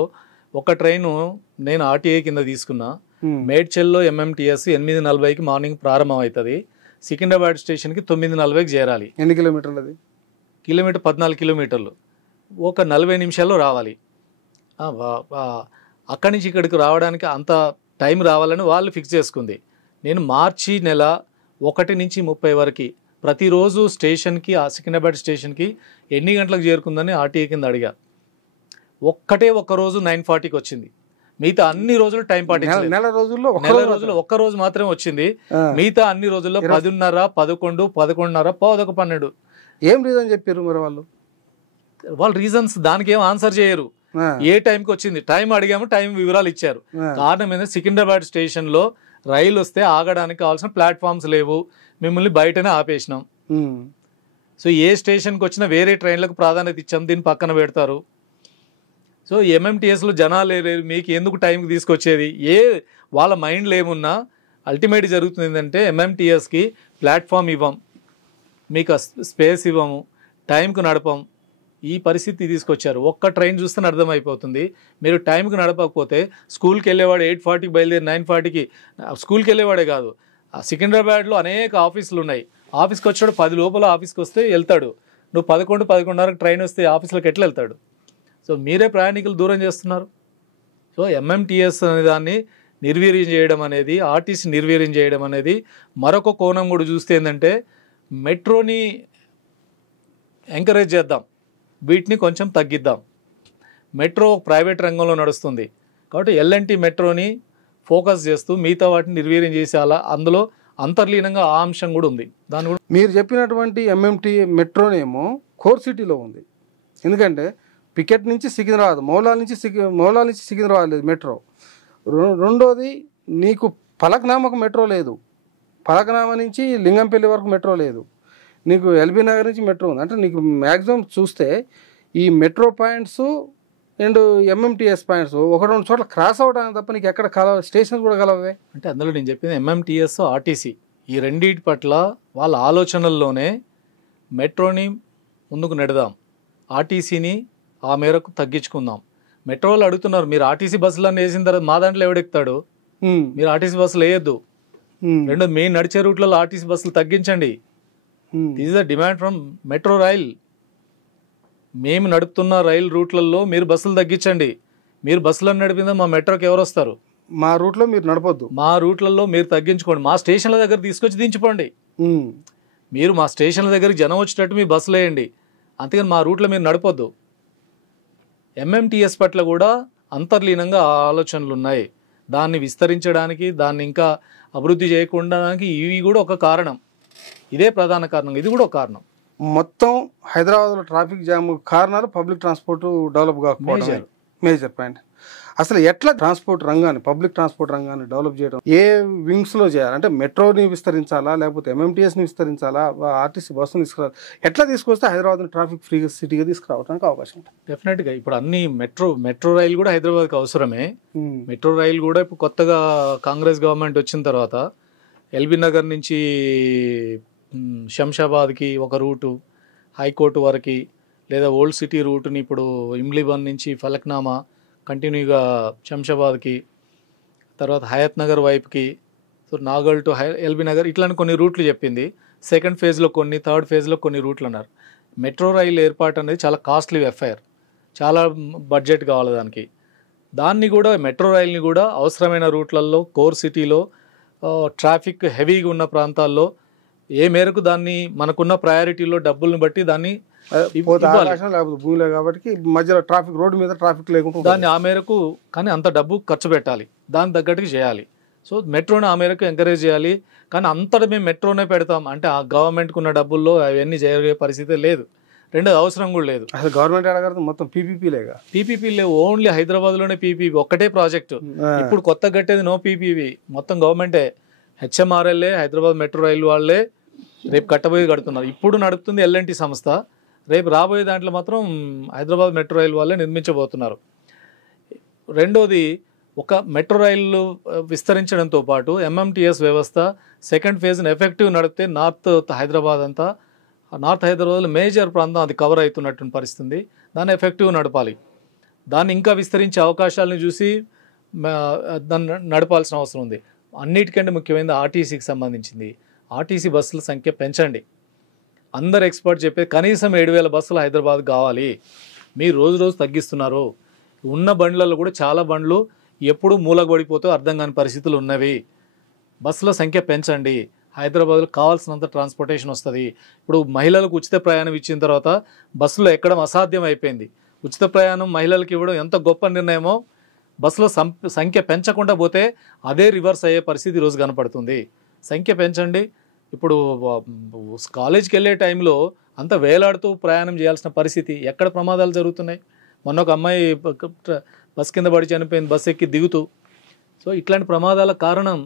ఒక ట్రైను నేను ఆర్టీఏ కింద తీసుకున్నా, మేడ్చల్లో ఎంఎంటీఎస్ 8:40కి మార్నింగ్ ప్రారంభం అవుతుంది. సికింద్రాబాద్ స్టేషన్కి 9:40కి చేరాలి. ఎన్ని కిలోమీటర్లు అది? కిలోమీటర్ 14 కిలోమీటర్లు. ఒక 40 నిమిషాల్లో రావాలి. అక్కడి నుంచి ఇక్కడికి రావడానికి అంత టైం రావాలని వాళ్ళు ఫిక్స్ చేసుకుంది. నేను మార్చి నెల 1 నుంచి 30 వరకు ప్రతిరోజు స్టేషన్కి, ఆ సికింద్రాబాద్ స్టేషన్కి ఎన్ని గంటలకు చేరుకుందని ఆర్టీఏ కింద అడిగా. ఒక్క రోజు 9:40కి వచ్చింది. మిగతా అన్ని రోజులు టైం పాటించలేదు. నెల రోజుల్లో ఒక్క రోజు మాత్రమే వచ్చింది. మిగతా అన్ని రోజుల్లో 10:30, 11, 11:30, 11:12. ఏం రీజన్ చెప్పారు మరి వాళ్ళ రీజన్స్ దానికి ఏం ఆన్సర్ చేయరు. ఏ టైంకి వచ్చింది, టైం అడిగాము, టైం వివరాలు ఇచ్చారు. కారణం ఏంటంటే సికింద్రాబాద్ స్టేషన్లో రైలు వస్తే ఆగడానికి కావాల్సిన ప్లాట్ఫామ్స్ లేవు, మిమ్మల్ని బయటనే ఆపేసినాం. సో ఏ స్టేషన్కి వచ్చినా వేరే ట్రైన్లకు ప్రాధాన్యత ఇచ్చాం, దీన్ని పక్కన పెడతారు. సో ఎంఎంటీఎస్లో జనాలు లేరు, మీకు ఎందుకు టైంకి తీసుకొచ్చేది, వాళ్ళ మైండ్లో ఏమున్నా అల్టిమేట్ జరుగుతుంది ఏంటంటే ఎంఎంటీఎస్కి ప్లాట్ఫామ్ ఇవ్వం, మీకు స్పేస్ ఇవ్వము, టైంకు నడపం, ఈ పరిస్థితి తీసుకొచ్చారు. ఒక్క ట్రైన్ చూస్తే అర్థమైపోతుంది. మీరు టైంకి నడపకపోతే స్కూల్కి వెళ్ళేవాడు 8:40కి బయలుదేరి 9:40కి స్కూల్కి వెళ్ళేవాడే కాదు, సికింద్రాబాద్లో అనేక ఆఫీసులు ఉన్నాయి. ఆఫీస్కి వచ్చాడు 10 లోపల ఆఫీస్కి వస్తే వెళ్తాడు. నువ్వు 11, 11:30కి ట్రైన్ వస్తే ఆఫీస్లోకి ఎట్లా వెళ్తాడు? సో మీరే ప్రయాణికులు దూరం చేస్తున్నారు. సో ఎంఎంటీఎస్ అనే దాన్ని నిర్వీర్యం చేయడం అనేది, ఆర్టీసీ నిర్వీర్యం చేయడం అనేది మరొక కోణం కూడా చూస్తే ఏంటంటే మెట్రోని ఎంకరేజ్ చేద్దాం, వీటిని కొంచెం తగ్గిద్దాం. మెట్రో ప్రైవేట్ రంగంలో నడుస్తుంది కాబట్టి ఎల్ఎన్టీ మెట్రోని ఫోకస్ చేస్తూ మిగతా వాటిని నిర్వీర్యం చేసేలా అందులో అంతర్లీనంగా ఆ అంశం కూడా ఉంది. దాని కూడా మీరు చెప్పినటువంటి ఎంఎంటీ మెట్రోనేమో కోర్ సిటీలో ఉంది. ఎందుకంటే పికెట్ నుంచి సికింద్రాబాద్, మౌలాల నుంచి సికింద్రాబాద్ లేదు మెట్రో. రెండోది నీకు ఫలక్నామాకు మెట్రో లేదు, ఫలక్నామా నుంచి లింగంపల్లి వరకు మెట్రో లేదు, నీకు ఎల్బీ నగర్ నుంచి మెట్రో ఉంది. అంటే నీకు మ్యాక్సిమం చూస్తే ఈ metro points and MMTS points 1-2 చోట్ల క్రాస్ అవడానికి తప్ప నీకు ఎక్కడ స్టేషన్స్ కూడా కలవే. అంటే అందులో నేను చెప్పింది ఎంఎంటీఎస్, ఆర్టీసీ ఈ రెండింటి పట్ల వాళ్ళ ఆలోచనల్లోనే మెట్రోని ముందుకు నెడదాం, ఆర్టీసీని ఆ మేరకు తగ్గించుకుందాం. మెట్రోలు అడుగుతున్నారు, మీరు ఆర్టీసీ బస్సులన్నీ వేసిన తర్వాత మా దాంట్లో ఎవడెక్కుతాడు, మీరు ఆర్టీసీ బస్సులు వేయొద్దు. రెండోది మెయిన్ నడిచే రూట్లలో ఆర్టీసీ బస్సులు తగ్గించండి. This is the demand from metro rail. మేము నడుపుతున్న రైలు రూట్లలో మీరు బస్సులు తగ్గించండి. మీరు బస్సులను నడిపిందా మా మెట్రోకి ఎవరు వస్తారు? మా రూట్లో మీరు నడపొద్దు, మా రూట్లలో మీరు తగ్గించుకోండి, మా స్టేషన్ల దగ్గర తీసుకొచ్చి దించుకోండి. మీరు మా స్టేషన్ల దగ్గరికి జనం వచ్చేటట్టు మీ బస్సులు వేయండి, అంతేగాని మా రూట్లో మీరు నడపొద్దు. ఎంఎంటీఎస్ పట్ల కూడా అంతర్లీనంగా ఆలోచనలు ఉన్నాయి. దాన్ని విస్తరించడానికి, దాన్ని ఇంకా అభివృద్ధి చేయకుండా ఇవి కూడా ఒక కారణం. ఇదే ప్రధాన కారణం, ఇది కూడా ఒక కారణం. మొత్తం హైదరాబాద్లో ట్రాఫిక్ జామ్ కారణాలు పబ్లిక్ ట్రాన్స్పోర్ట్ డెవలప్ కాకపోవడం మేజర్ పాయింట్. అసలు ఎట్లా ట్రాన్స్పోర్ట్ రంగాన్ని, పబ్లిక్ ట్రాన్స్పోర్ట్ రంగాన్ని డెవలప్ చేయడం, ఏ వింగ్స్లో చేయాలి? అంటే మెట్రోని విస్తరించాలా, లేకపోతే ఎంఎంటీఎస్ని విస్తరించాలా, ఆర్టీసీ బస్సుని తీసుకురావాలి? ఎట్లా తీసుకొస్తే హైదరాబాద్ని ట్రాఫిక్ ఫ్రీ సిటీగా తీసుకురావడానికి అవకాశం ఉంటుంది? డెఫినెట్గా ఇప్పుడు అన్ని మెట్రో రైలు కూడా హైదరాబాద్కి అవసరమే. మెట్రో రైలు కూడా ఇప్పుడు కొత్తగా కాంగ్రెస్ గవర్నమెంట్ వచ్చిన తర్వాత ఎల్బీ నగర్ నుంచి శంషాబాద్కి ఒక రూటు, హైకోర్టు వరకు, లేదా ఓల్డ్ సిటీ రూట్ని ఇప్పుడు ఇమ్లీబన్ నుంచి ఫలక్నామా కంటిన్యూగా శంషాబాద్కి, తర్వాత హయత్ నగర్ వైపుకి, సో నాగల్ టు ఎల్బీ నగర్, ఇట్లాంటి కొన్ని రూట్లు చెప్పింది. సెకండ్ ఫేజ్లో కొన్ని, థర్డ్ ఫేజ్లో కొన్ని రూట్లు అన్నారు. మెట్రో రైలు ఏర్పాటు అనేది చాలా కాస్ట్లీ ఎఫ్ఐఆర్, చాలా బడ్జెట్ కావాలి దానికి. దాన్ని కూడా మెట్రో రైల్ని కూడా అవసరమైన రూట్లలో, కోర్ సిటీలో, ట్రాఫిక్ హెవీగా ఉన్న ప్రాంతాల్లో ఏ మేరకు దాన్ని మనకున్న ప్రయారిటీలో డబ్బులను బట్టి దాన్ని భూమిలో కాబట్టి మధ్యలో ట్రాఫిక్, రోడ్డు మీద ట్రాఫిక్ లేకుండా దాన్ని ఆ మేరకు, కానీ అంత డబ్బు ఖర్చు పెట్టాలి, దాని తగ్గట్టుగా చేయాలి. సో మెట్రోని ఆ మేరకు ఎంకరేజ్ చేయాలి. కానీ అంతటా మేము మెట్రోనే పెడతాం అంటే ఆ గవర్నమెంట్కి ఉన్న డబ్బుల్లో అవన్నీ జరిగే పరిస్థితి లేదు. రెండోది అవసరం కూడా లేదు. అసలు గవర్నమెంట్ అడగదు, మొత్తం పీపీపీలేగా. పీపీపీ లేవు, ఓన్లీ హైదరాబాద్లోనే పీపీపీ ఒక్కటే ప్రాజెక్టు. ఇప్పుడు కొత్త కట్టేది నో పీపీపీ, మొత్తం గవర్నమెంటే. హెచ్ఎంఆర్ఎల్ఏ, హైదరాబాద్ మెట్రో రైలు వాళ్ళే రేపు కట్టబోయి కడుతున్నారు. ఇప్పుడు నడుపుతుంది ఎల్ఎన్టీ సంస్థ, రేపు రాబోయే దాంట్లో మాత్రం హైదరాబాద్ మెట్రో రైలు వాళ్ళే నిర్మించబోతున్నారు. రెండోది, ఒక మెట్రో రైలు విస్తరించడంతో పాటు ఎంఎంటీఎస్ వ్యవస్థ సెకండ్ ఫేజ్ని ఎఫెక్టివ్ నడిపితే నార్త్ హైదరాబాద్ అంతా, నార్త్ హైదరాబాద్లో మేజర్ ప్రాంతం అది కవర్ అవుతున్నటువంటి పరిస్థితి. దాన్ని ఎఫెక్టివ్ నడపాలి. దాన్ని ఇంకా విస్తరించే అవకాశాలను చూసి దాన్ని నడపాల్సిన అవసరం ఉంది. అన్నిటికంటే ముఖ్యమైనది ఆర్టీసీకి సంబంధించింది. ఆర్టీసీ బస్సుల సంఖ్య పెంచండి. అందరు ఎక్స్పర్ట్ చెప్పే కనీసం 7,000 బస్సులు హైదరాబాద్ కావాలి. మీరు రోజు రోజు తగ్గిస్తున్నారు. ఉన్న బండ్లలో కూడా చాలా బండ్లు ఎప్పుడు మూలగబడిపోతే అర్థం కాని పరిస్థితులు ఉన్నవి. బస్సుల సంఖ్య పెంచండి. హైదరాబాద్లో కావాల్సినంత ట్రాన్స్పోర్టేషన్ వస్తుంది. ఇప్పుడు మహిళలకు ఉచిత ప్రయాణం ఇచ్చిన తర్వాత బస్సులో ఎక్కడం అసాధ్యం అయిపోయింది. ఉచిత ప్రయాణం మహిళలకు ఇవ్వడం ఎంత గొప్ప నిర్ణయమో, బస్సులో సంఖ్య పెంచకుండా పోతే అదే రివర్స్ అయ్యే పరిస్థితి ఈరోజు కనపడుతుంది. సంఖ్య పెంచండి. ఇప్పుడు కాలేజీకి వెళ్ళే టైంలో అంత వేలాడుతూ ప్రయాణం చేయాల్సిన పరిస్థితి, ఎక్కడ ప్రమాదాలు జరుగుతున్నాయి. మొన్న ఒక అమ్మాయి బస్ కింద పడి చనిపోయింది, బస్ ఎక్కి దిగుతూ. సో ఇట్లాంటి ప్రమాదాల కారణం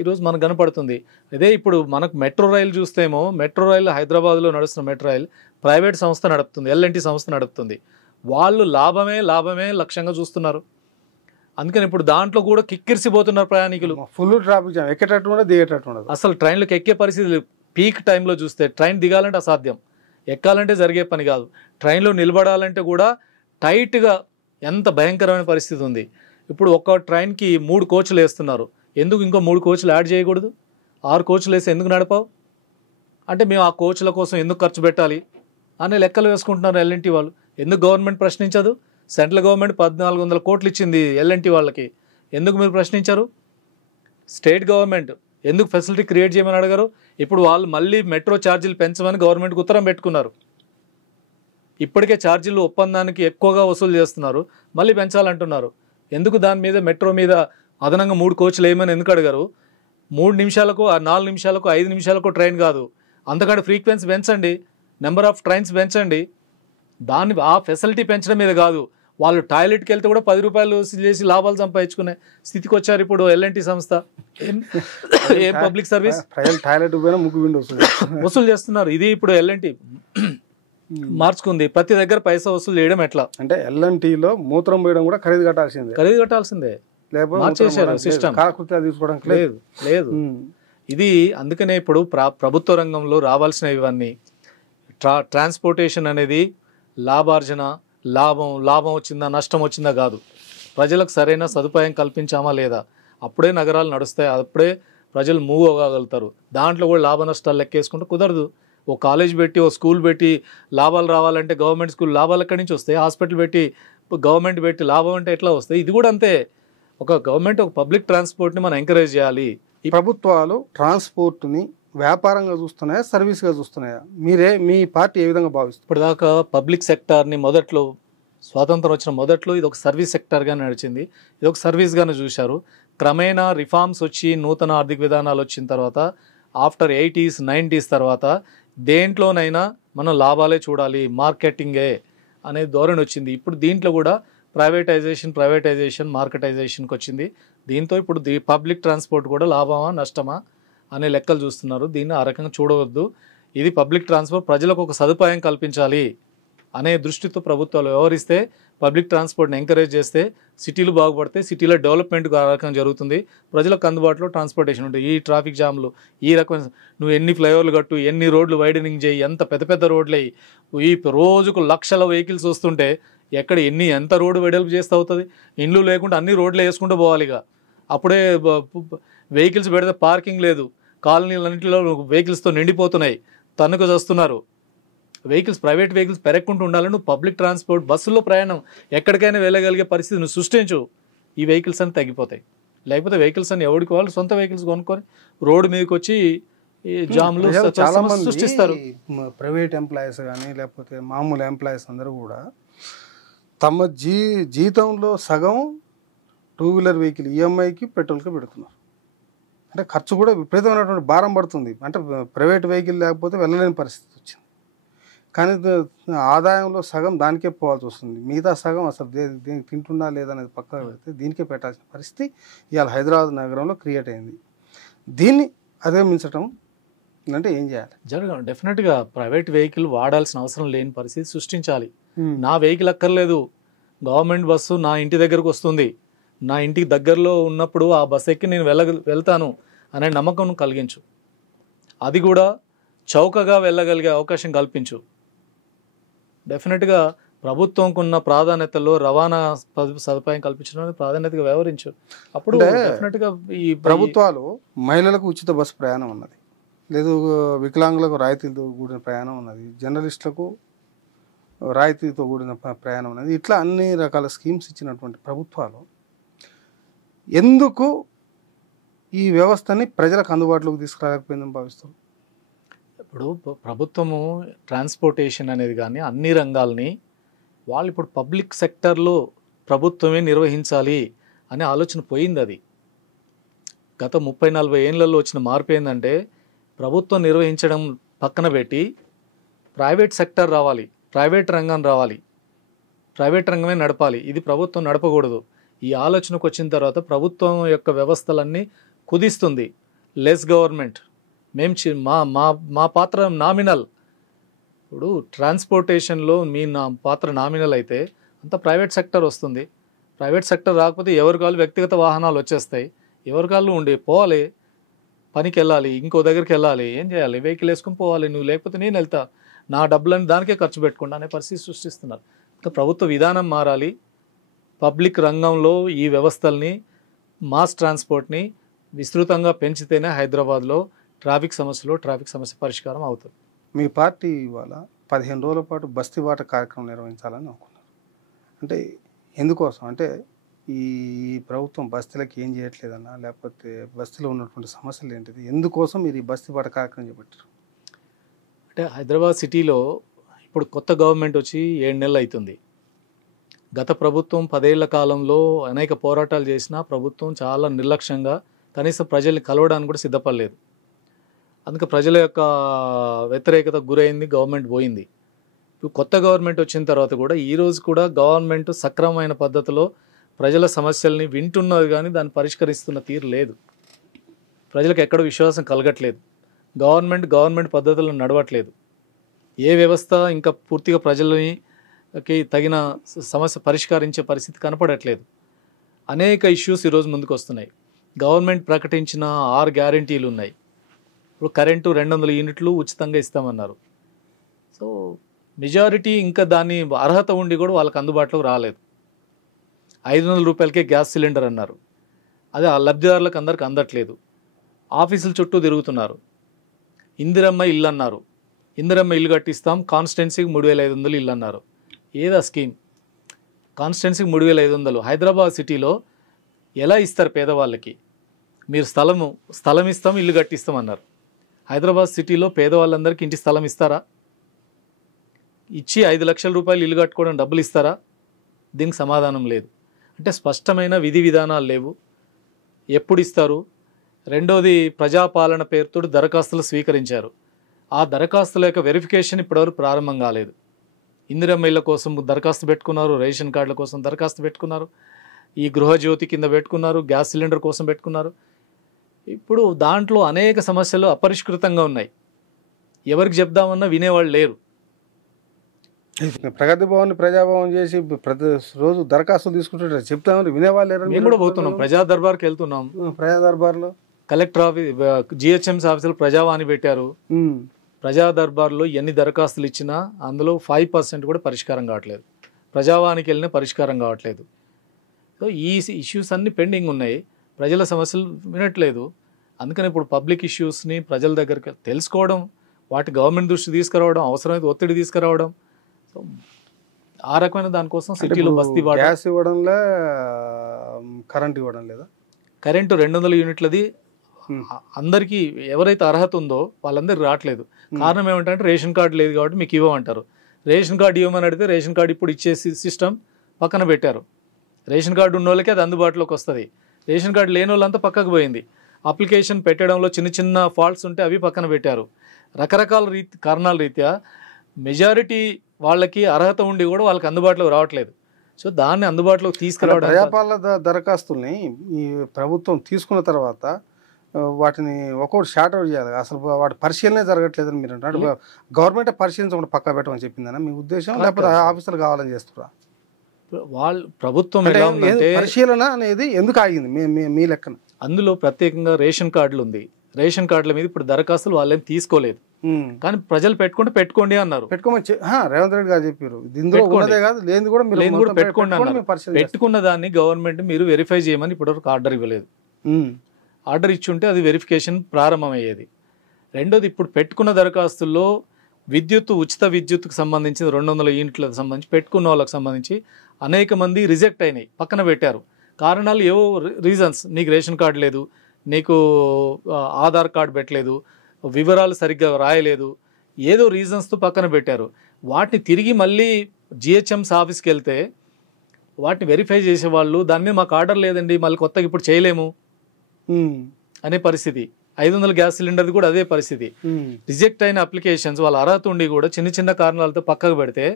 ఈరోజు మనకు కనపడుతుంది. అదే ఇప్పుడు మనకు మెట్రో రైలు చూస్తేమో, మెట్రో రైలు హైదరాబాద్లో నడుస్తున్న మెట్రో రైలు ప్రైవేట్ సంస్థ నడుపుతుంది, ఎల్ఎన్టీ సంస్థ నడుపుతుంది. వాళ్ళు లాభమే లక్ష్యంగా చూస్తున్నారు. అందుకని ఇప్పుడు దాంట్లో కూడా కిక్కిరిసిపోతున్నారు ప్రయాణికులు. ఫుల్ ట్రాఫిక్ జామ్, ఎక్కేటట్టు ఉండదు, దిగేటట్టు ఉండదు. అసలు ట్రైన్లకు ఎక్కే పరిస్థితి పీక్ టైంలో చూస్తే ట్రైన్ దిగాలంటే అసాధ్యం, ఎక్కాలంటే జరిగే పని కాదు. ట్రైన్లో నిలబడాలంటే కూడా టైట్గా ఎంత భయంకరమైన పరిస్థితి ఉంది. ఇప్పుడు ఒక్క ట్రైన్కి 3 కోచ్లు వేస్తున్నారు. ఎందుకు ఇంకో 3 కోచ్లు యాడ్ చేయకూడదు? 6 కోచ్లు వేసి ఎందుకు నడపావు అంటే, మేము ఆ కోచ్ల కోసం ఎందుకు ఖర్చు పెట్టాలి అనే లెక్కలు వేసుకుంటున్నారు ఎల్ఎన్టీ వాళ్ళు. ఎందుకు గవర్నమెంట్ ప్రశ్నించదు? సెంట్రల్ గవర్నమెంట్ 1400 కోట్లు ఇచ్చింది ఎల్ఎన్టీ వాళ్ళకి, ఎందుకు మీరు ప్రశ్నించారు? స్టేట్ గవర్నమెంట్ ఎందుకు ఫెసిలిటీ క్రియేట్ చేయమని అడగరు? ఇప్పుడు వాళ్ళు మళ్ళీ మెట్రో ఛార్జీలు పెంచమని గవర్నమెంట్కి ఉత్తరం పెట్టుకున్నారు. ఇప్పటికే ఛార్జీలు ఒప్పందానికి ఎక్కువగా వసూలు చేస్తున్నారు, మళ్ళీ పెంచాలంటున్నారు. ఎందుకు దాని మీద మెట్రో మీద అదనంగా 3 కోచ్లు వేయమని ఎందుకు అడగరు? 3 నిమిషాలకు 4 నిమిషాలకు 5 నిమిషాలకు ట్రైన్ కాదు, అంతకంటే ఫ్రీక్వెన్సీ పెంచండి, నెంబర్ ఆఫ్ ట్రైన్స్ పెంచండి. దాన్ని ఆ ఫెసిలిటీ పెంచడం మీద కాదు, వాళ్ళు టాయిలెట్కి వెళ్తే కూడా 10 రూపాయలు వసూలు చేసి లాభాలు సంపాదించుకునే స్థితికి వచ్చారు ఇప్పుడు ఎల్ఎన్టీ సంస్థ. ఏం పబ్లిక్ సర్వీస్, టాయిలెట్ వసూలు చేస్తున్నారు. ఇది ఇప్పుడు ఎల్ఎన్టీ మార్చుకుంది. ప్రతి దగ్గర పైసా వసూలు చేయడం ఎట్లా అంటే, ఎల్ఎన్టీలో మూత్రం పోయడం కూడా ఖరీదు కట్టాల్సిందే. మార్చేశారు సిస్టమ్, లేదు. ఇది అందుకనే ఇప్పుడు ప్రభుత్వ రంగంలో రావాల్సిన ఇవన్నీ ట్రాన్స్పోర్టేషన్ అనేది లాభార్జన, లాభం వచ్చిందా నష్టం వచ్చిందా కాదు, ప్రజలకు సరైన సదుపాయం కల్పించామా లేదా, అప్పుడే నగరాలు నడుస్తాయి, అప్పుడే ప్రజలు మూవ్ అవ్వగలుగుతారు. దాంట్లో కూడా లాభ నష్టాలు లెక్కేసుకుంటే కుదరదు. ఓ కాలేజ్ పెట్టి, ఓ స్కూల్ పెట్టి లాభాలు రావాలంటే గవర్నమెంట్ స్కూల్ లాభాలు ఎక్కడి నుంచి వస్తాయి? హాస్పిటల్ పెట్టి, గవర్నమెంట్ పెట్టి లాభం అంటే ఎట్లా వస్తాయి? ఇది కూడా అంతే. ఒక గవర్నమెంట్ ఒక పబ్లిక్ ట్రాన్స్పోర్ట్ని మనం ఎంకరేజ్ చేయాలి. ఈ ప్రభుత్వాలు ట్రాన్స్పోర్ట్ని వ్యాపారంగా చూస్తున్నాయా, సర్వీస్గా చూస్తున్నాయా? మీ పార్టీ ఏ విధంగా భావిస్తుంది? ఇప్పటిదాకా పబ్లిక్ సెక్టార్ని మొదట్లో, స్వాతంత్రం వచ్చిన మొదట్లో ఇది ఒక సర్వీస్ సెక్టార్గా నడిచింది, ఇది ఒక సర్వీస్గానే చూశారు. క్రమేణా రిఫార్మ్స్ వచ్చి నూతన ఆర్థిక విధానాలు వచ్చిన తర్వాత, ఆఫ్టర్ 80s 90s తర్వాత దేంట్లోనైనా మనం లాభాలే చూడాలి, మార్కెటింగే అనే ధోరణి వచ్చింది. ఇప్పుడు దీంట్లో కూడా ప్రైవేటైజేషన్ మార్కెటైజేషన్కి వచ్చింది. దీంతో ఇప్పుడు పబ్లిక్ ట్రాన్స్పోర్ట్ కూడా లాభమా నష్టమా అనే లెక్కలు చూస్తున్నారు. దీన్ని ఆ రకంగా చూడవద్దు. ఇది పబ్లిక్ ట్రాన్స్పోర్ట్ ప్రజలకు ఒక సదుపాయం కల్పించాలి అనే దృష్టితో ప్రభుత్వాలు వ్యవహరిస్తే, పబ్లిక్ ట్రాన్స్పోర్ట్ని ఎంకరేజ్ చేస్తే సిటీలు బాగుపడితే, సిటీలో డెవలప్మెంట్ ఆ రకంగా జరుగుతుంది, ప్రజలకు అందుబాటులో ట్రాన్స్పోర్టేషన్ ఉంటుంది. ఈ ట్రాఫిక్ జామ్లు, ఈ రకమైన నువ్వు ఎన్ని ఫ్లైఓవర్లు కట్టు, ఎన్ని రోడ్లు వైడనింగ్ చేయి, ఎంత పెద్ద రోడ్లు అయ్యి, ఈ రోజుకు లక్షల వెహికల్స్ వస్తుంటే ఎక్కడ ఎంత రోడ్డు వెడల్పు చేస్తే అవుతుంది? ఇండ్లు లేకుండా అన్ని రోడ్లు వేసుకుంటూ పోవాలి. ఇక అప్పుడే వెహికల్స్ పెడితే పార్కింగ్ లేదు, కాలనీలన్నింటిలో వెహికల్స్తో నిండిపోతున్నాయి, తన్నుకు వస్తున్నారు. ప్రైవేట్ వెహికల్స్ పెరగకుండా ఉండాలని నువ్వు పబ్లిక్ ట్రాన్స్పోర్ట్ బస్సుల్లో ప్రయాణం ఎక్కడికైనా వెళ్ళగలిగే పరిస్థితి నువ్వు సృష్టించు, ఈ వెహికల్స్ అన్ని తగ్గిపోతాయి. లేకపోతే వెహికల్స్ అని ఎవరికి వాళ్ళు సొంత వెహికల్స్ కొనుక్కొని రోడ్డు మీదకి వచ్చి జామ్లు సృష్టిస్తారు. ప్రైవేట్ ఎంప్లాయీస్ కానీ లేకపోతే మామూలు ఎంప్లాయీస్ అందరూ కూడా తమ జీతంలో సగం 2 వీలర్ వెహికల్ ఈఎంఐకి పెట్రోల్కి పెడుతున్నారు. అంటే ఖర్చు కూడా విపరీతమైనటువంటి భారం పడుతుంది. అంటే ప్రైవేట్ వెహికల్ లేకపోతే వెళ్ళలేని పరిస్థితి వచ్చింది. కానీ ఆదాయంలో సగం దానికే పోవాల్సి వస్తుంది, మిగతా సగం అసలు దీనికి తింటున్నా లేదనేది పక్కన పెడితే దీనికే పెట్టాల్సిన పరిస్థితి ఇవాళ హైదరాబాద్ నగరంలో క్రియేట్ అయింది. దీన్ని అధిగమించడం అంటే ఏం చేయాలి? డెఫినెట్గా ప్రైవేట్ వెహికల్ వాడాల్సిన అవసరం లేని పరిస్థితి సృష్టించాలి. నా వెహికల్ అక్కర్లేదు, గవర్నమెంట్ బస్సు నా ఇంటి దగ్గరకు వస్తుంది, నా ఇంటికి దగ్గరలో ఉన్నప్పుడు ఆ బస్సు ఎక్కి నేను వెళ్తాను అనే నమ్మకం కలిగించు. అది కూడా చౌకగా వెళ్ళగలిగే అవకాశం కల్పించు. డెఫినెట్గా ప్రభుత్వంకు ఉన్న ప్రాధాన్యతలో రవాణా సదుపాయం కల్పించడానికి ప్రాధాన్యతగా వ్యవహరించు. అప్పుడు డెఫినెట్గా ఈ ప్రభుత్వాలు మహిళలకు ఉచిత బస్సు ప్రయాణం ఉన్నది, లేదు వికలాంగులకు రాయితీలతో కూడిన ప్రయాణం ఉన్నది, జర్నలిస్టులకు రాయితీతో కూడిన ప్రయాణం అనేది ఇట్లా అన్ని రకాల స్కీమ్స్ ఇచ్చినటువంటి ప్రభుత్వాలు ఎందుకు ఈ వ్యవస్థని ప్రజలకు అందుబాటులోకి తీసుకురాలేకపోయిందని భావిస్తారు? ఇప్పుడు ప్రభుత్వము ట్రాన్స్పోర్టేషన్ అనేది కానీ అన్ని రంగాల్ని వాళ్ళు ఇప్పుడు పబ్లిక్ సెక్టర్లో ప్రభుత్వమే నిర్వహించాలి అనే ఆలోచన పోయింది. అది గత 30-40 ఏళ్లలో వచ్చిన మార్పు ఏంటంటే ప్రభుత్వం నిర్వహించడం పక్కన పెట్టి ప్రైవేట్ సెక్టర్ రావాలి, ప్రైవేట్ రంగం రావాలి, ప్రైవేట్ రంగమే నడపాలి, ఇది ప్రభుత్వం నడపకూడదు. ఈ ఆలోచనకు వచ్చిన తర్వాత ప్రభుత్వం యొక్క వ్యవస్థలన్నీ కుదిస్తుంది. లెస్ గవర్నమెంట్, మేము మా పాత్ర నామినల్. ఇప్పుడు ట్రాన్స్పోర్టేషన్లో నా పాత్ర నామినల్ అయితే అంత ప్రైవేట్ సెక్టర్ వస్తుంది. ప్రైవేట్ సెక్టర్ రాకపోతే ఎవరి కాళ్ళు వ్యక్తిగత వాహనాలు వచ్చేస్తాయి, ఎవరి కాళ్ళు ఉండి పోవాలి, పనికి వెళ్ళాలి, ఇంకో దగ్గరికి వెళ్ళాలి, ఏం చేయాలి, వెహికల్ వేసుకుని పోవాలి, నువ్వు లేకపోతే నేను వెళ్తా, నా డబ్బులని దానికే ఖర్చు పెట్టుకుంటా అనే పరిస్థితి సృష్టిస్తున్నారు. ఇంకా ప్రభుత్వ విధానం మారాలి. పబ్లిక్ రంగంలో ఈ వ్యవస్థల్ని, మాస్ ట్రాన్స్పోర్ట్ని విస్తృతంగా పెంచితేనే హైదరాబాద్లో ట్రాఫిక్ సమస్య పరిష్కారం అవుతుంది. మీ పార్టీ ఇవాళ 15 రోజుల పాటు బస్తీ బాట కార్యక్రమం నిర్వహించాలని అనుకున్నారు. అంటే ఎందుకోసం అంటే ఈ ప్రభుత్వం బస్తీలకు ఏం చేయట్లేదన్నా, లేకపోతే బస్తీలో ఉన్నటువంటి సమస్యలు ఏంటిది, ఎందుకోసం మీరు ఈ బస్తీ బాట కార్యక్రమం చేపట్టారు? అంటే హైదరాబాద్ సిటీలో ఇప్పుడు కొత్త గవర్నమెంట్ వచ్చి 7 నెలలు అవుతుంది. గత ప్రభుత్వం 10 ఏళ్ల కాలంలో అనేక పోరాటాలు చేసినా ప్రభుత్వం చాలా నిర్లక్ష్యంగా కనీసం ప్రజల్ని కలవడానికి కూడా సిద్ధపడలేదు. అందుకే ప్రజల యొక్క వ్యతిరేకత గురైంది, గవర్నమెంట్ పోయింది. ఇప్పుడు కొత్త గవర్నమెంట్ వచ్చిన తర్వాత కూడా ఈరోజు కూడా గవర్నమెంట్ సక్రమమైన పద్ధతిలో ప్రజల సమస్యల్ని వింటున్నది కానీ దాన్ని పరిష్కరిస్తున్న తీరు లేదు. ప్రజలకు ఎక్కడ విశ్వాసం కలగట్లేదు. గవర్నమెంట్ పద్ధతులను నడవట్లేదు. ఏ వ్యవస్థ ఇంకా పూర్తిగా ప్రజలకి తగిన సమస్య పరిష్కరించే పరిస్థితి కనపడట్లేదు. అనేక ఇష్యూస్ ఈరోజు ముందుకు వస్తున్నాయి. గవర్నమెంట్ ప్రకటించిన 6 గ్యారంటీలు ఉన్నాయి. ఇప్పుడు కరెంటు 200 యూనిట్లు ఉచితంగా ఇస్తామన్నారు. సో మెజారిటీ ఇంకా దాన్ని అర్హత ఉండి కూడా వాళ్ళకి అందుబాటులోకి రాలేదు. 500 రూపాయలకే గ్యాస్ సిలిండర్ అన్నారు. అదే ఆ లబ్ధిదారులకు అందరికి అందట్లేదు. ఆఫీసుల చుట్టూ తిరుగుతున్నారు. ఇందిరమ్మ ఇల్లు అన్నారు. ఇందిరమ్మ ఇల్లు కట్టిస్తాం, కాన్స్టిట్యున్సీకి 3500 ఇల్లు అన్నారు. ఏదా స్కీమ్? కాన్స్టిట్యున్సీకి 3500 హైదరాబాద్ సిటీలో ఎలా ఇస్తారు పేదవాళ్ళకి? మీరు స్థలం ఇస్తాం, ఇల్లు కట్టిస్తాం అన్నారు. హైదరాబాద్ సిటీలో పేదవాళ్ళందరికీ ఇంటి స్థలం ఇస్తారా? ఇచ్చి 5 లక్షల రూపాయలు ఇల్లు కట్టుకోవడం డబ్బులు ఇస్తారా? దీనికి సమాధానం లేదు. అంటే స్పష్టమైన విధి విధానాలు లేవు. ఎప్పుడు ఇస్తారు? రెండోది, ప్రజాపాలన పేరుతో దరఖాస్తులు స్వీకరించారు. ఆ దరఖాస్తుల యొక్క వెరిఫికేషన్ ఇప్పటివరకు ప్రారంభం కాలేదు. ఇందిరమ్మ ఇళ్ళ కోసం దరఖాస్తు పెట్టుకున్నారు, రేషన్ కార్డుల కోసం దరఖాస్తు పెట్టుకున్నారు, ఈ గృహజ్యోతి కింద పెట్టుకున్నారు, గ్యాస్ సిలిండర్ కోసం పెట్టుకున్నారు. ఇప్పుడు దాంట్లో అనేక సమస్యలు అపరిష్కృతంగా ఉన్నాయి. ఎవరికి చెప్దామన్నా వినేవాళ్ళు లేరు. ప్రగతి భవన్ ప్రజాభవన్ చేసి ప్రతి రోజు దరఖాస్తులు తీసుకుంటుంటారు, చెప్తామని వినేవాళ్ళు లేరు. మేము కూడా పోతున్నాం, ప్రజా దర్బార్కి వెళ్తున్నాం. ప్రజా దర్బార్లో కలెక్టర్ ఆఫీస్, జిహెచ్ఎంసీ ఆఫీసులు ప్రజావాణి పెట్టారు. ప్రజా దర్బార్లో ఎన్ని దరఖాస్తులు ఇచ్చినా అందులో 5% కూడా పరిష్కారం కావట్లేదు. ప్రజావానికి వెళ్ళినా పరిష్కారం కావట్లేదు. సో ఈ ఇష్యూస్ అన్నీ పెండింగ్ ఉన్నాయి. ప్రజల సమస్యలు వినట్లేదు. అందుకని ఇప్పుడు పబ్లిక్ ఇష్యూస్ని ప్రజల దగ్గరికి తెలుసుకోవడం, వాటి గవర్నమెంట్ దృష్టి తీసుకురావడం, అవసరమైతే ఒత్తిడి తీసుకురావడం. సో ఆ రకమైన దానికోసం సిటీలో బస్తీ బాట. గ్యాస్ ఇవ్వడంలో, కరెంట్ ఇవ్వడం లేదా? కరెంటు 200 యూనిట్లది అందరికీ ఎవరైతే అర్హత ఉందో వాళ్ళందరికీ రావట్లేదు. కారణం ఏమంటే రేషన్ కార్డు లేదు కాబట్టి మీకు ఇవ్వమంటారు. రేషన్ కార్డు ఇవ్వమని అడిగితే రేషన్ కార్డు ఇప్పుడు ఇచ్చే సిస్టమ్ పక్కన పెట్టారు. రేషన్ కార్డు ఉన్న వాళ్ళకి అది అందుబాటులోకి వస్తుంది. రేషన్ కార్డు లేని వాళ్ళంతా పక్కకు పోయింది. అప్లికేషన్ పెట్టడంలో చిన్న ఫాల్ట్స్ ఉంటే అవి పక్కన పెట్టారు. రకరకాల కారణాల రీత్యా మెజారిటీ వాళ్ళకి అర్హత ఉండి కూడా వాళ్ళకి అందుబాటులోకి రావట్లేదు. సో దాన్ని అందుబాటులోకి తీసుకురావడం. ప్రజాపాలన దరఖాస్తుల్ని ఈ ప్రభుత్వం తీసుకున్న తర్వాత వాటిని ఒక్కొక్కటి షార్ట్ అవుట్ చేయాలి. అసలు వాటి పరిశీలనే జరగట్లేదని మీరు అంటారు. గవర్నమెంట్ పరిశీలించకుండా పక్కా పెట్టమని చెప్పిందన్న మీ ఉద్దేశం, లేకపోతే ఆఫీసర్లు కావాలని చేస్తున్నా? వాళ్ళు ప్రభుత్వం పరిశీలన అనేది ఎందుకు ఆగింది మీ లెక్కన? అందులో ప్రత్యేకంగా రేషన్ కార్డులు ఉంది. రేషన్ కార్డుల మీద ఇప్పుడు దరఖాస్తులు వాళ్ళేం తీసుకోలేదు. కానీ ప్రజలు పెట్టుకోండి అన్నారు. పెట్టుకోమని రేవంత్ రెడ్డి గారు చెప్పారు. లేని కూడా పెట్టుకోండి అన్నారు. పెట్టుకున్న దాన్ని గవర్నమెంట్ మీరు వెరిఫై చేయమని ఇప్పటివరకు ఆర్డర్ ఇవ్వలేదు. ఆర్డర్ ఇచ్చుంటే అది వెరిఫికేషన్ ప్రారంభమయ్యేది. రెండోది, ఇప్పుడు పెట్టుకున్న దరఖాస్తుల్లో ఉచిత విద్యుత్కు సంబంధించి 200 యూనిట్లకు సంబంధించి పెట్టుకున్న వాళ్ళకి సంబంధించి అనేక మంది రిజెక్ట్ అయినాయి, పక్కన పెట్టారు. కారణాలు ఏవో రీజన్స్, నీకు రేషన్ కార్డు లేదు, నీకు ఆధార్ కార్డు పెట్టలేదు, వివరాలు సరిగ్గా రాయలేదు, ఏదో రీజన్స్తో పక్కన పెట్టారు. వాటిని తిరిగి మళ్ళీ జిహెచ్ఎంసీ ఆఫీస్కి వెళ్తే వాటిని వెరిఫై చేసేవాళ్ళు దాని మీద మాకు ఆర్డర్ లేదండి, మళ్ళీ కొత్తగా ఇప్పుడు చేయలేము అనే పరిస్థితి. 500 గ్యాస్ సిలిండర్ది కూడా అదే పరిస్థితి. రిజెక్ట్ అయిన అప్లికేషన్స్ వాళ్ళ అర్హత ఉండి కూడా చిన్న చిన్న కారణాలతో పక్కకు పెడితే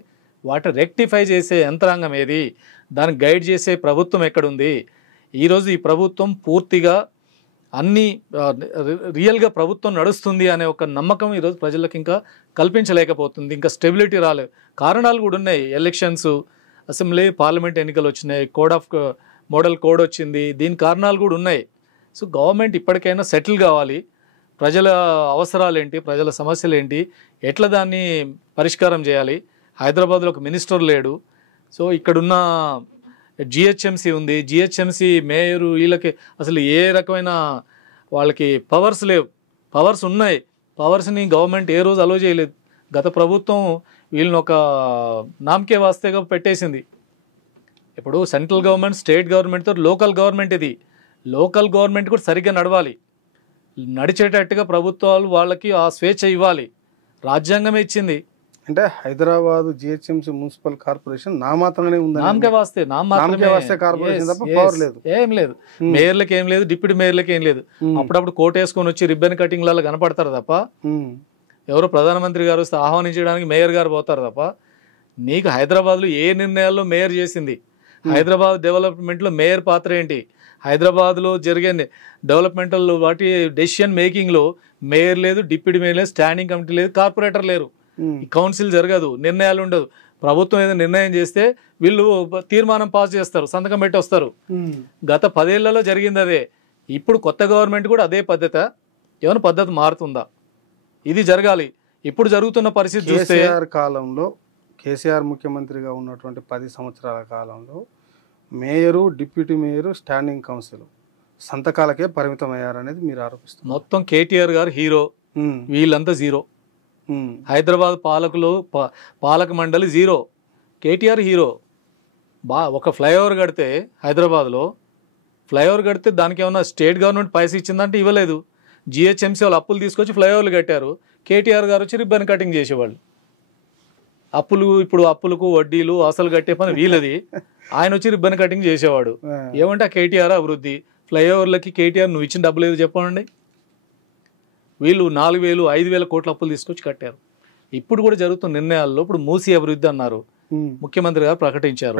వాటిని రెక్టిఫై చేసే యంత్రాంగం ఏది, దాన్ని గైడ్ చేసే ప్రభుత్వం ఎక్కడుంది? ఈరోజు ఈ ప్రభుత్వం పూర్తిగా అన్ని రియల్గా ప్రభుత్వం నడుస్తుంది అనే ఒక నమ్మకం ఈరోజు ప్రజలకు ఇంకా కల్పించలేకపోతుంది. ఇంకా స్టెబిలిటీ రాలేదు. కారణాలు కూడా ఉన్నాయి. ఎలక్షన్స్, అసెంబ్లీ, పార్లమెంట్ ఎన్నికలు వచ్చినాయి, మోడల్ కోడ్ వచ్చింది, దీని కారణాలు కూడా ఉన్నాయి. సో గవర్నమెంట్ ఇప్పటికైనా సెటిల్ కావాలి. ప్రజల అవసరాలు ఏంటి, ప్రజల సమస్యలు ఏంటి, ఎట్లా దాన్ని పరిష్కారం చేయాలి. హైదరాబాద్లో ఒక మినిస్టర్ లేడు. సో ఇక్కడున్న జిహెచ్ఎంసీ ఉంది, జిహెచ్ఎంసీ మేయరు వీళ్ళకి అసలు ఏ రకమైన వాళ్ళకి పవర్స్ లేవు. పవర్స్ ఉన్నాయి, పవర్స్ని గవర్నమెంట్ ఏ రోజు అలో చేయలేదు. గత ప్రభుత్వం వీళ్ళని ఒక నామకే వాస్తేగా పెట్టేసింది. ఇప్పుడు సెంట్రల్ గవర్నమెంట్, స్టేట్ గవర్నమెంట్తో లోకల్ గవర్నమెంట్, ఇది లోకల్ గవర్నమెంట్ కూడా సరిగ్గా నడవాలి. నడిచేటట్టుగా ప్రభుత్వాలు వాళ్ళకి ఆ స్వేచ్ఛ ఇవ్వాలి. రాజ్యాంగమే ఇచ్చింది. అంటే హైదరాబాద్ జిహెచ్ఎంసీ మున్సిపల్ కార్పొరేషన్ నామాత్రంగానే ఉంది. నామకే వాస్తే కార్పొరేషన్ తప్ప పవర్ లేదు, ఏం లేదు. మేయర్లకి ఏం లేదు, డిప్యూటీ మేయర్లకి ఏం లేదు. అప్పుడప్పుడు కోట్ వేసుకొని వచ్చి రిబ్బన్ కటింగ్లలో కనపడతారు తప్ప, ఎవరు ప్రధానమంత్రి గారు వస్తే ఆహ్వానించడానికి మేయర్ గారు పోతారు తప్ప, నీకు హైదరాబాద్లో ఏ నిర్ణయాల్లో మేయర్ చేసింది, హైదరాబాద్ డెవలప్మెంట్లో మేయర్ పాత్ర ఏంటి, హైదరాబాద్లో జరిగే డెవలప్మెంటల్ వాటి డెసిషన్ మేకింగ్లో మేయర్ లేదు, డిప్యూటీ మేయర్ లేదు, స్టాండింగ్ కమిటీ లేదు, కార్పొరేటర్ లేరు, కౌన్సిల్ జరగదు, నిర్ణయాలు ఉండదు. ప్రభుత్వం ఏదైనా నిర్ణయం చేస్తే వీళ్ళు తీర్మానం పాస్ చేస్తారు, సంతకం పెట్టి వస్తారు. గత 10 ఏళ్లలో జరిగింది అదే. ఇప్పుడు కొత్త గవర్నమెంట్ కూడా అదే పద్ధతి. ఏమైనా పద్ధతి మారుతుందా? ఇది జరగాలి. ఇప్పుడు జరుగుతున్న పరిస్థితి చూస్తే కాలంలో కేసీఆర్ ముఖ్యమంత్రిగా ఉన్నటువంటి 10 సంవత్సరాల కాలంలో mayor, deputy mayor, standing council సంతకాలకే పరిమితం అయ్యారనేది మీరు ఆరోపిస్తారు. మొత్తం కేటీఆర్ గారు హీరో, వీళ్ళంతా జీరో. హైదరాబాద్ పాలక మండలి జీరో, కేటీఆర్ హీరో. ఒక ఫ్లైఓవర్ కడితే హైదరాబాద్లో ఫ్లైఓవర్ కడితే దానికి ఏమన్నా స్టేట్ గవర్నమెంట్ పైసలు ఇచ్చిందంటే ఇవ్వలేదు. జిహెచ్ఎంసీ వాళ్ళు అప్పులు తీసుకొచ్చి ఫ్లైఓవర్లు కట్టారు. కేటీఆర్ గారు వచ్చి రిబ్బన్ కటింగ్ చేసేవాళ్ళు. ఇప్పుడు అప్పులకు వడ్డీలు అసలు కట్టే పని వీళ్ళది, ఆయన వచ్చి రిబ్బన్ కటింగ్ చేసేవాడు. ఏమంటే ఆ కేటీఆర్ అభివృద్ధి. ఫ్లైఓవర్లకి కేటీఆర్ నువ్వు ఇచ్చిన డబ్బులు ఏదో చెప్పండి. వీళ్ళు 4,000, 5,000 కోట్ల అప్పులు తీసుకొచ్చి కట్టారు. ఇప్పుడు కూడా జరుగుతున్న నిర్ణయాల్లో ఇప్పుడు మూసీ అభివృద్ధి అన్నారు, ముఖ్యమంత్రి గారు ప్రకటించారు.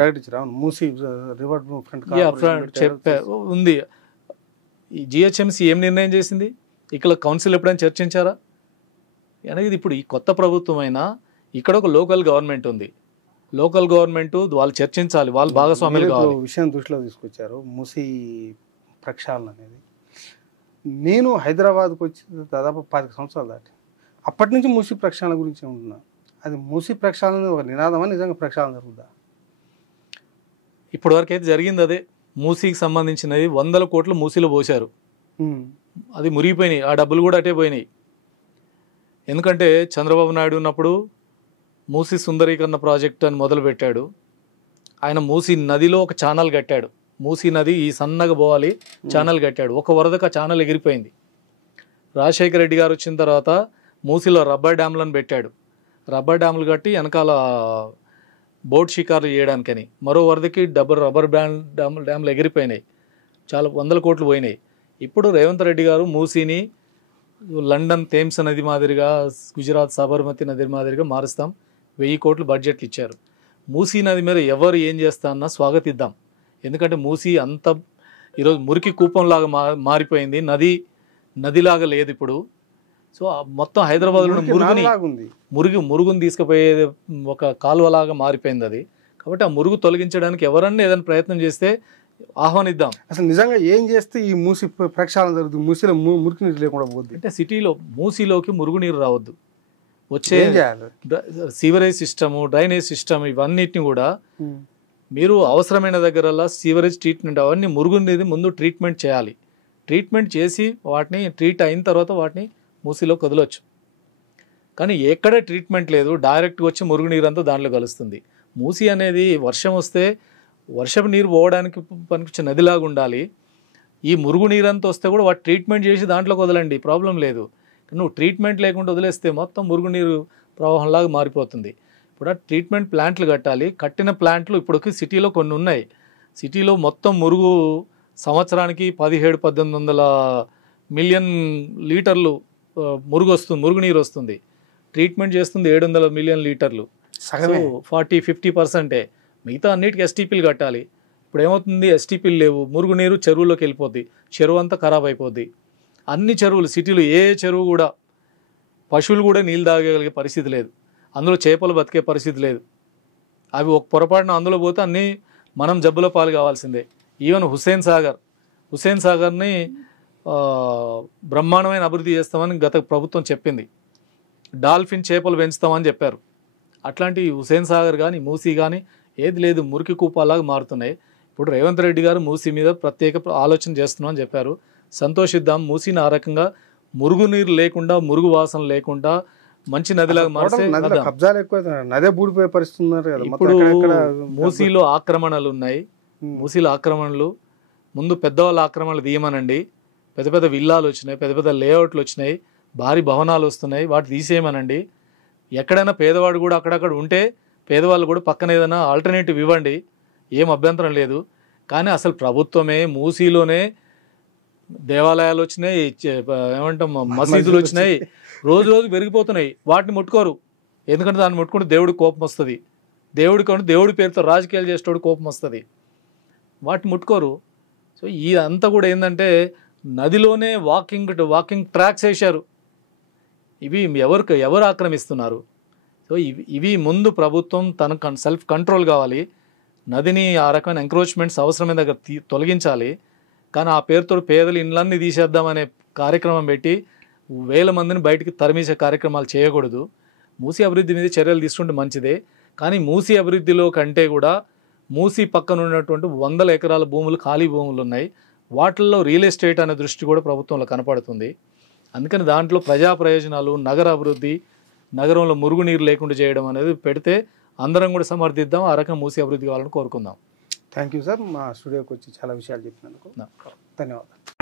ఉంది. ఈ జిహెచ్ఎంసీ ఏం నిర్ణయం చేసింది? ఇక్కడ కౌన్సిల్ ఎప్పుడైనా చర్చించారా అనేది? ఇప్పుడు ఈ కొత్త ప్రభుత్వం అయినా ఇక్కడ ఒక లోకల్ గవర్నమెంట్ ఉంది. లోకల్ గవర్నమెంట్ వాళ్ళు చర్చించాలి, వాళ్ళు భాగస్వామ్యులు కావాలి. విషయం దృష్టిలో తీసుకొచ్చారు మూసీ ప్రక్షాళన అనేది. నేను హైదరాబాద్కి వచ్చి దాదాపు 10 సంవత్సరాలు దాటి అప్పటి నుంచి మూసీ ప్రక్షాళన గురించి ఉంటున్నా. అది మూసీ ప్రక్షాళన ఒక నినాదమా, నిజంగా ప్రక్షాళన జరుగుతుందా? ఇప్పటి వరకు అయితే జరిగింది అదే. మూసీకి సంబంధించినది 100 కోట్లు మూసీలో పోశారు, అది మురిగిపోయినాయి. ఆ డబ్బులు కూడా అటే పోయినాయి. ఎందుకంటే చంద్రబాబు నాయుడు ఉన్నప్పుడు మూసీ సుందరీకరణ ప్రాజెక్టు అని మొదలుపెట్టాడు. ఆయన మూసీ నదిలో ఒక ఛానల్ కట్టాడు. మూసీ నది ఈ సన్నగా పోవాలి, ఛానల్ కట్టాడు. ఒక వరదకు ఆ ఛానల్ ఎగిరిపోయింది. రాజశేఖర రెడ్డి గారు వచ్చిన తర్వాత మూసీలో రబ్బర్ డ్యామ్లను పెట్టాడు. రబ్బర్ డ్యాములు కట్టి వెనకాల బోట్ షికార్లు చేయడానికని. మరో వరదకి రబ్బర్ డ్యాములు ఎగిరిపోయినాయి, చాలా 100 కోట్లు పోయినాయి. ఇప్పుడు రేవంత్ రెడ్డి గారు మూసీని లండన్ థేమ్స్ నది మాదిరిగా, గుజరాత్ సబర్మతి నది మాదిరిగా మారుస్తాం, 1000 కోట్లు బడ్జెట్లు ఇచ్చారు. మూసీ నది మీద ఎవరు ఏం చేస్తా అన్నా స్వాగతిద్దాం. ఎందుకంటే మూసీ అంత ఈరోజు మురికి కూపంలాగా మారిపోయింది, నదిలాగా లేదు ఇప్పుడు. సో మొత్తం హైదరాబాద్లో మురుగుని తీసుకుపోయే ఒక కాలువలాగా మారిపోయింది అది. కాబట్టి ఆ మురుగు తొలగించడానికి ఎవరన్నా ఏదైనా ప్రయత్నం చేస్తే ఆహ్వానిద్దాం. అసలు నిజంగా ఏం చేస్తే ఈ మూసీ ప్రక్షాళన జరుగుతుంది, మూసీలో మురికి నీరు లేకుండా పోద్ది అంటే సిటీలో మూసీలోకి మురుగునీరు రావద్దు. వచ్చే సీవరేజ్ సిస్టము, డ్రైనేజ్ సిస్టమ్, ఇవన్నిటిని కూడా మీరు అవసరమైన దగ్గరల్లా సీవరేజ్ ట్రీట్మెంట్ అవన్నీ మురుగునీరు ముందు ట్రీట్మెంట్ చేయాలి. ట్రీట్మెంట్ చేసి వాటిని ట్రీట్ అయిన తర్వాత వాటిని మూసీలో కదలొచ్చు. కానీ ఎక్కడ ట్రీట్మెంట్ లేదు, డైరెక్ట్గా వచ్చి మురుగునీరు అంతా దాంట్లో కలుస్తుంది. మూసి అనేది వర్షం వస్తే వర్షపు నీరు పోవడానికి పనికొచ్చే నదిలాగా ఉండాలి. ఈ మురుగునీరంతా వస్తే కూడా వాటి ట్రీట్మెంట్ చేసి దాంట్లోకి వదలండి, ప్రాబ్లం లేదు. నువ్వు ట్రీట్మెంట్ లేకుండా వదిలేస్తే మొత్తం మురుగునీరు ప్రవాహంలాగా మారిపోతుంది. ఇప్పుడు ట్రీట్మెంట్ ప్లాంట్లు కట్టాలి. కట్టిన ప్లాంట్లు ఇప్పుడు సిటీలో కొన్ని ఉన్నాయి. సిటీలో మొత్తం మురుగు సంవత్సరానికి 1700-1800 మిలియన్ లీటర్లు మురుగునీరు వస్తుంది. ట్రీట్మెంట్ చేస్తుంది 700 మిలియన్ లీటర్లు. 40-50%. మిగతా అన్నిటికీ ఎస్టీపీలు కట్టాలి. ఇప్పుడు ఏమవుతుంది, ఎస్టీపీలు లేవు, మురుగునీరు చెరువులోకి వెళ్ళిపోద్ది, చెరువు అంతా ఖరాబ్ అయిపోద్ది. అన్ని చెరువులు సిటీలో ఏ చెరువు కూడా పశువులు కూడా నీళ్ళు తాగగలిగే పరిస్థితి లేదు, అందులో చేపలు బతికే పరిస్థితి లేదు. అవి ఒక పొరపాటున అందులో పోతే అన్నీ మనం జబ్బుల పాలు కావాల్సిందే. ఈవెన్ హుస్సేన్ సాగర్ని బ్రహ్మాండమైన అభివృద్ధి చేస్తామని గత ప్రభుత్వం చెప్పింది. డాల్ఫిన్ చేపలు పెంచుతామని చెప్పారు. అట్లాంటి హుస్సేన్ సాగర్ కానీ మూసీ కానీ ఏది లేదు, మురికి కూపాలాగా మారుతున్నాయి. ఇప్పుడు రేవంత్ రెడ్డి గారు మూసీ మీద ప్రత్యేక ఆలోచన చేస్తున్నామని చెప్పారు. సంతోషిద్దాం. మూసీని ఆ రకంగా మురుగునీరు లేకుండా, మురుగు వాసన లేకుండా మంచి నదిలాగా మార్చే. ఇప్పుడు మూసీలో ఆక్రమణలు ఉన్నాయి. మూసీలో ఆక్రమణలు ముందు పెద్దవాళ్ళ ఆక్రమణలు తీయమనండి. పెద్ద పెద్ద విల్లాలు వచ్చినాయి, పెద్ద పెద్ద లేఅవుట్లు వచ్చినాయి, భారీ భవనాలు వస్తున్నాయి, వాటి తీసేయమనండి. ఎక్కడైనా పేదవాడు కూడా అక్కడక్కడ ఉంటే పేదవాళ్ళు కూడా పక్కన ఏదైనా ఆల్టర్నేటివ్ ఇవ్వండి, ఏం అభ్యంతరం లేదు. కానీ అసలు ప్రభుత్వమే మూసీలోనే దేవాలయాలు వచ్చినాయి, ఏమంటాం మసీదులు వచ్చినాయి, రోజు రోజు పెరిగిపోతున్నాయి. వాటిని ముట్టుకోరు. ఎందుకంటే దాన్ని ముట్టుకుంటే దేవుడికి కోపం వస్తుంది. దేవుడి పేరుతో రాజకీయాలు చేసేటోడు కోపం వస్తుంది. వాటిని ముట్టుకోరు. సో ఇదంతా కూడా ఏంటంటే నదిలోనే వాకింగ్ ట్రాక్స్ వేశారు. ఇవి ఎవరు ఆక్రమిస్తున్నారు? సో ఇవి ముందు ప్రభుత్వం తన సెల్ఫ్ కంట్రోల్ కావాలి. నదిని ఆ రకమైన ఎంక్రోచ్మెంట్స్ అవసరమైన దగ్గర తొలగించాలి. కానీ ఆ పేరుతో పేదలు ఇళ్ళన్నీ తీసేద్దామనే కార్యక్రమం పెట్టి వేల మందిని బయటికి తరిమేసే కార్యక్రమాలు చేయకూడదు. మూసీ అభివృద్ధి మీద చర్యలు తీసుకుంటే మంచిదే. కానీ మూసీ అభివృద్ధిలో కంటే కూడా మూసీ పక్కన ఉన్నటువంటి 100 ఎకరాల భూములు, ఖాళీ భూములు ఉన్నాయి. వాటిల్లో రియల్ ఎస్టేట్ అనే దృష్టి కూడా ప్రభుత్వంలో కనపడుతుంది. అందుకని దాంట్లో ప్రజా ప్రయోజనాలు, నగర అభివృద్ధి, నగరంలో మురుగునీరు లేకుండా చేయడం అనేది పెడితే అందరం కూడా సమర్థిద్దాం. ఆ రకం మూసీ అభివృద్ధి కావాలని కోరుకుందాం. థ్యాంక్ యూ సార్, మా స్టూడియోకి వచ్చి చాలా విషయాలు చెప్పినందుకు ధన్యవాదాలు.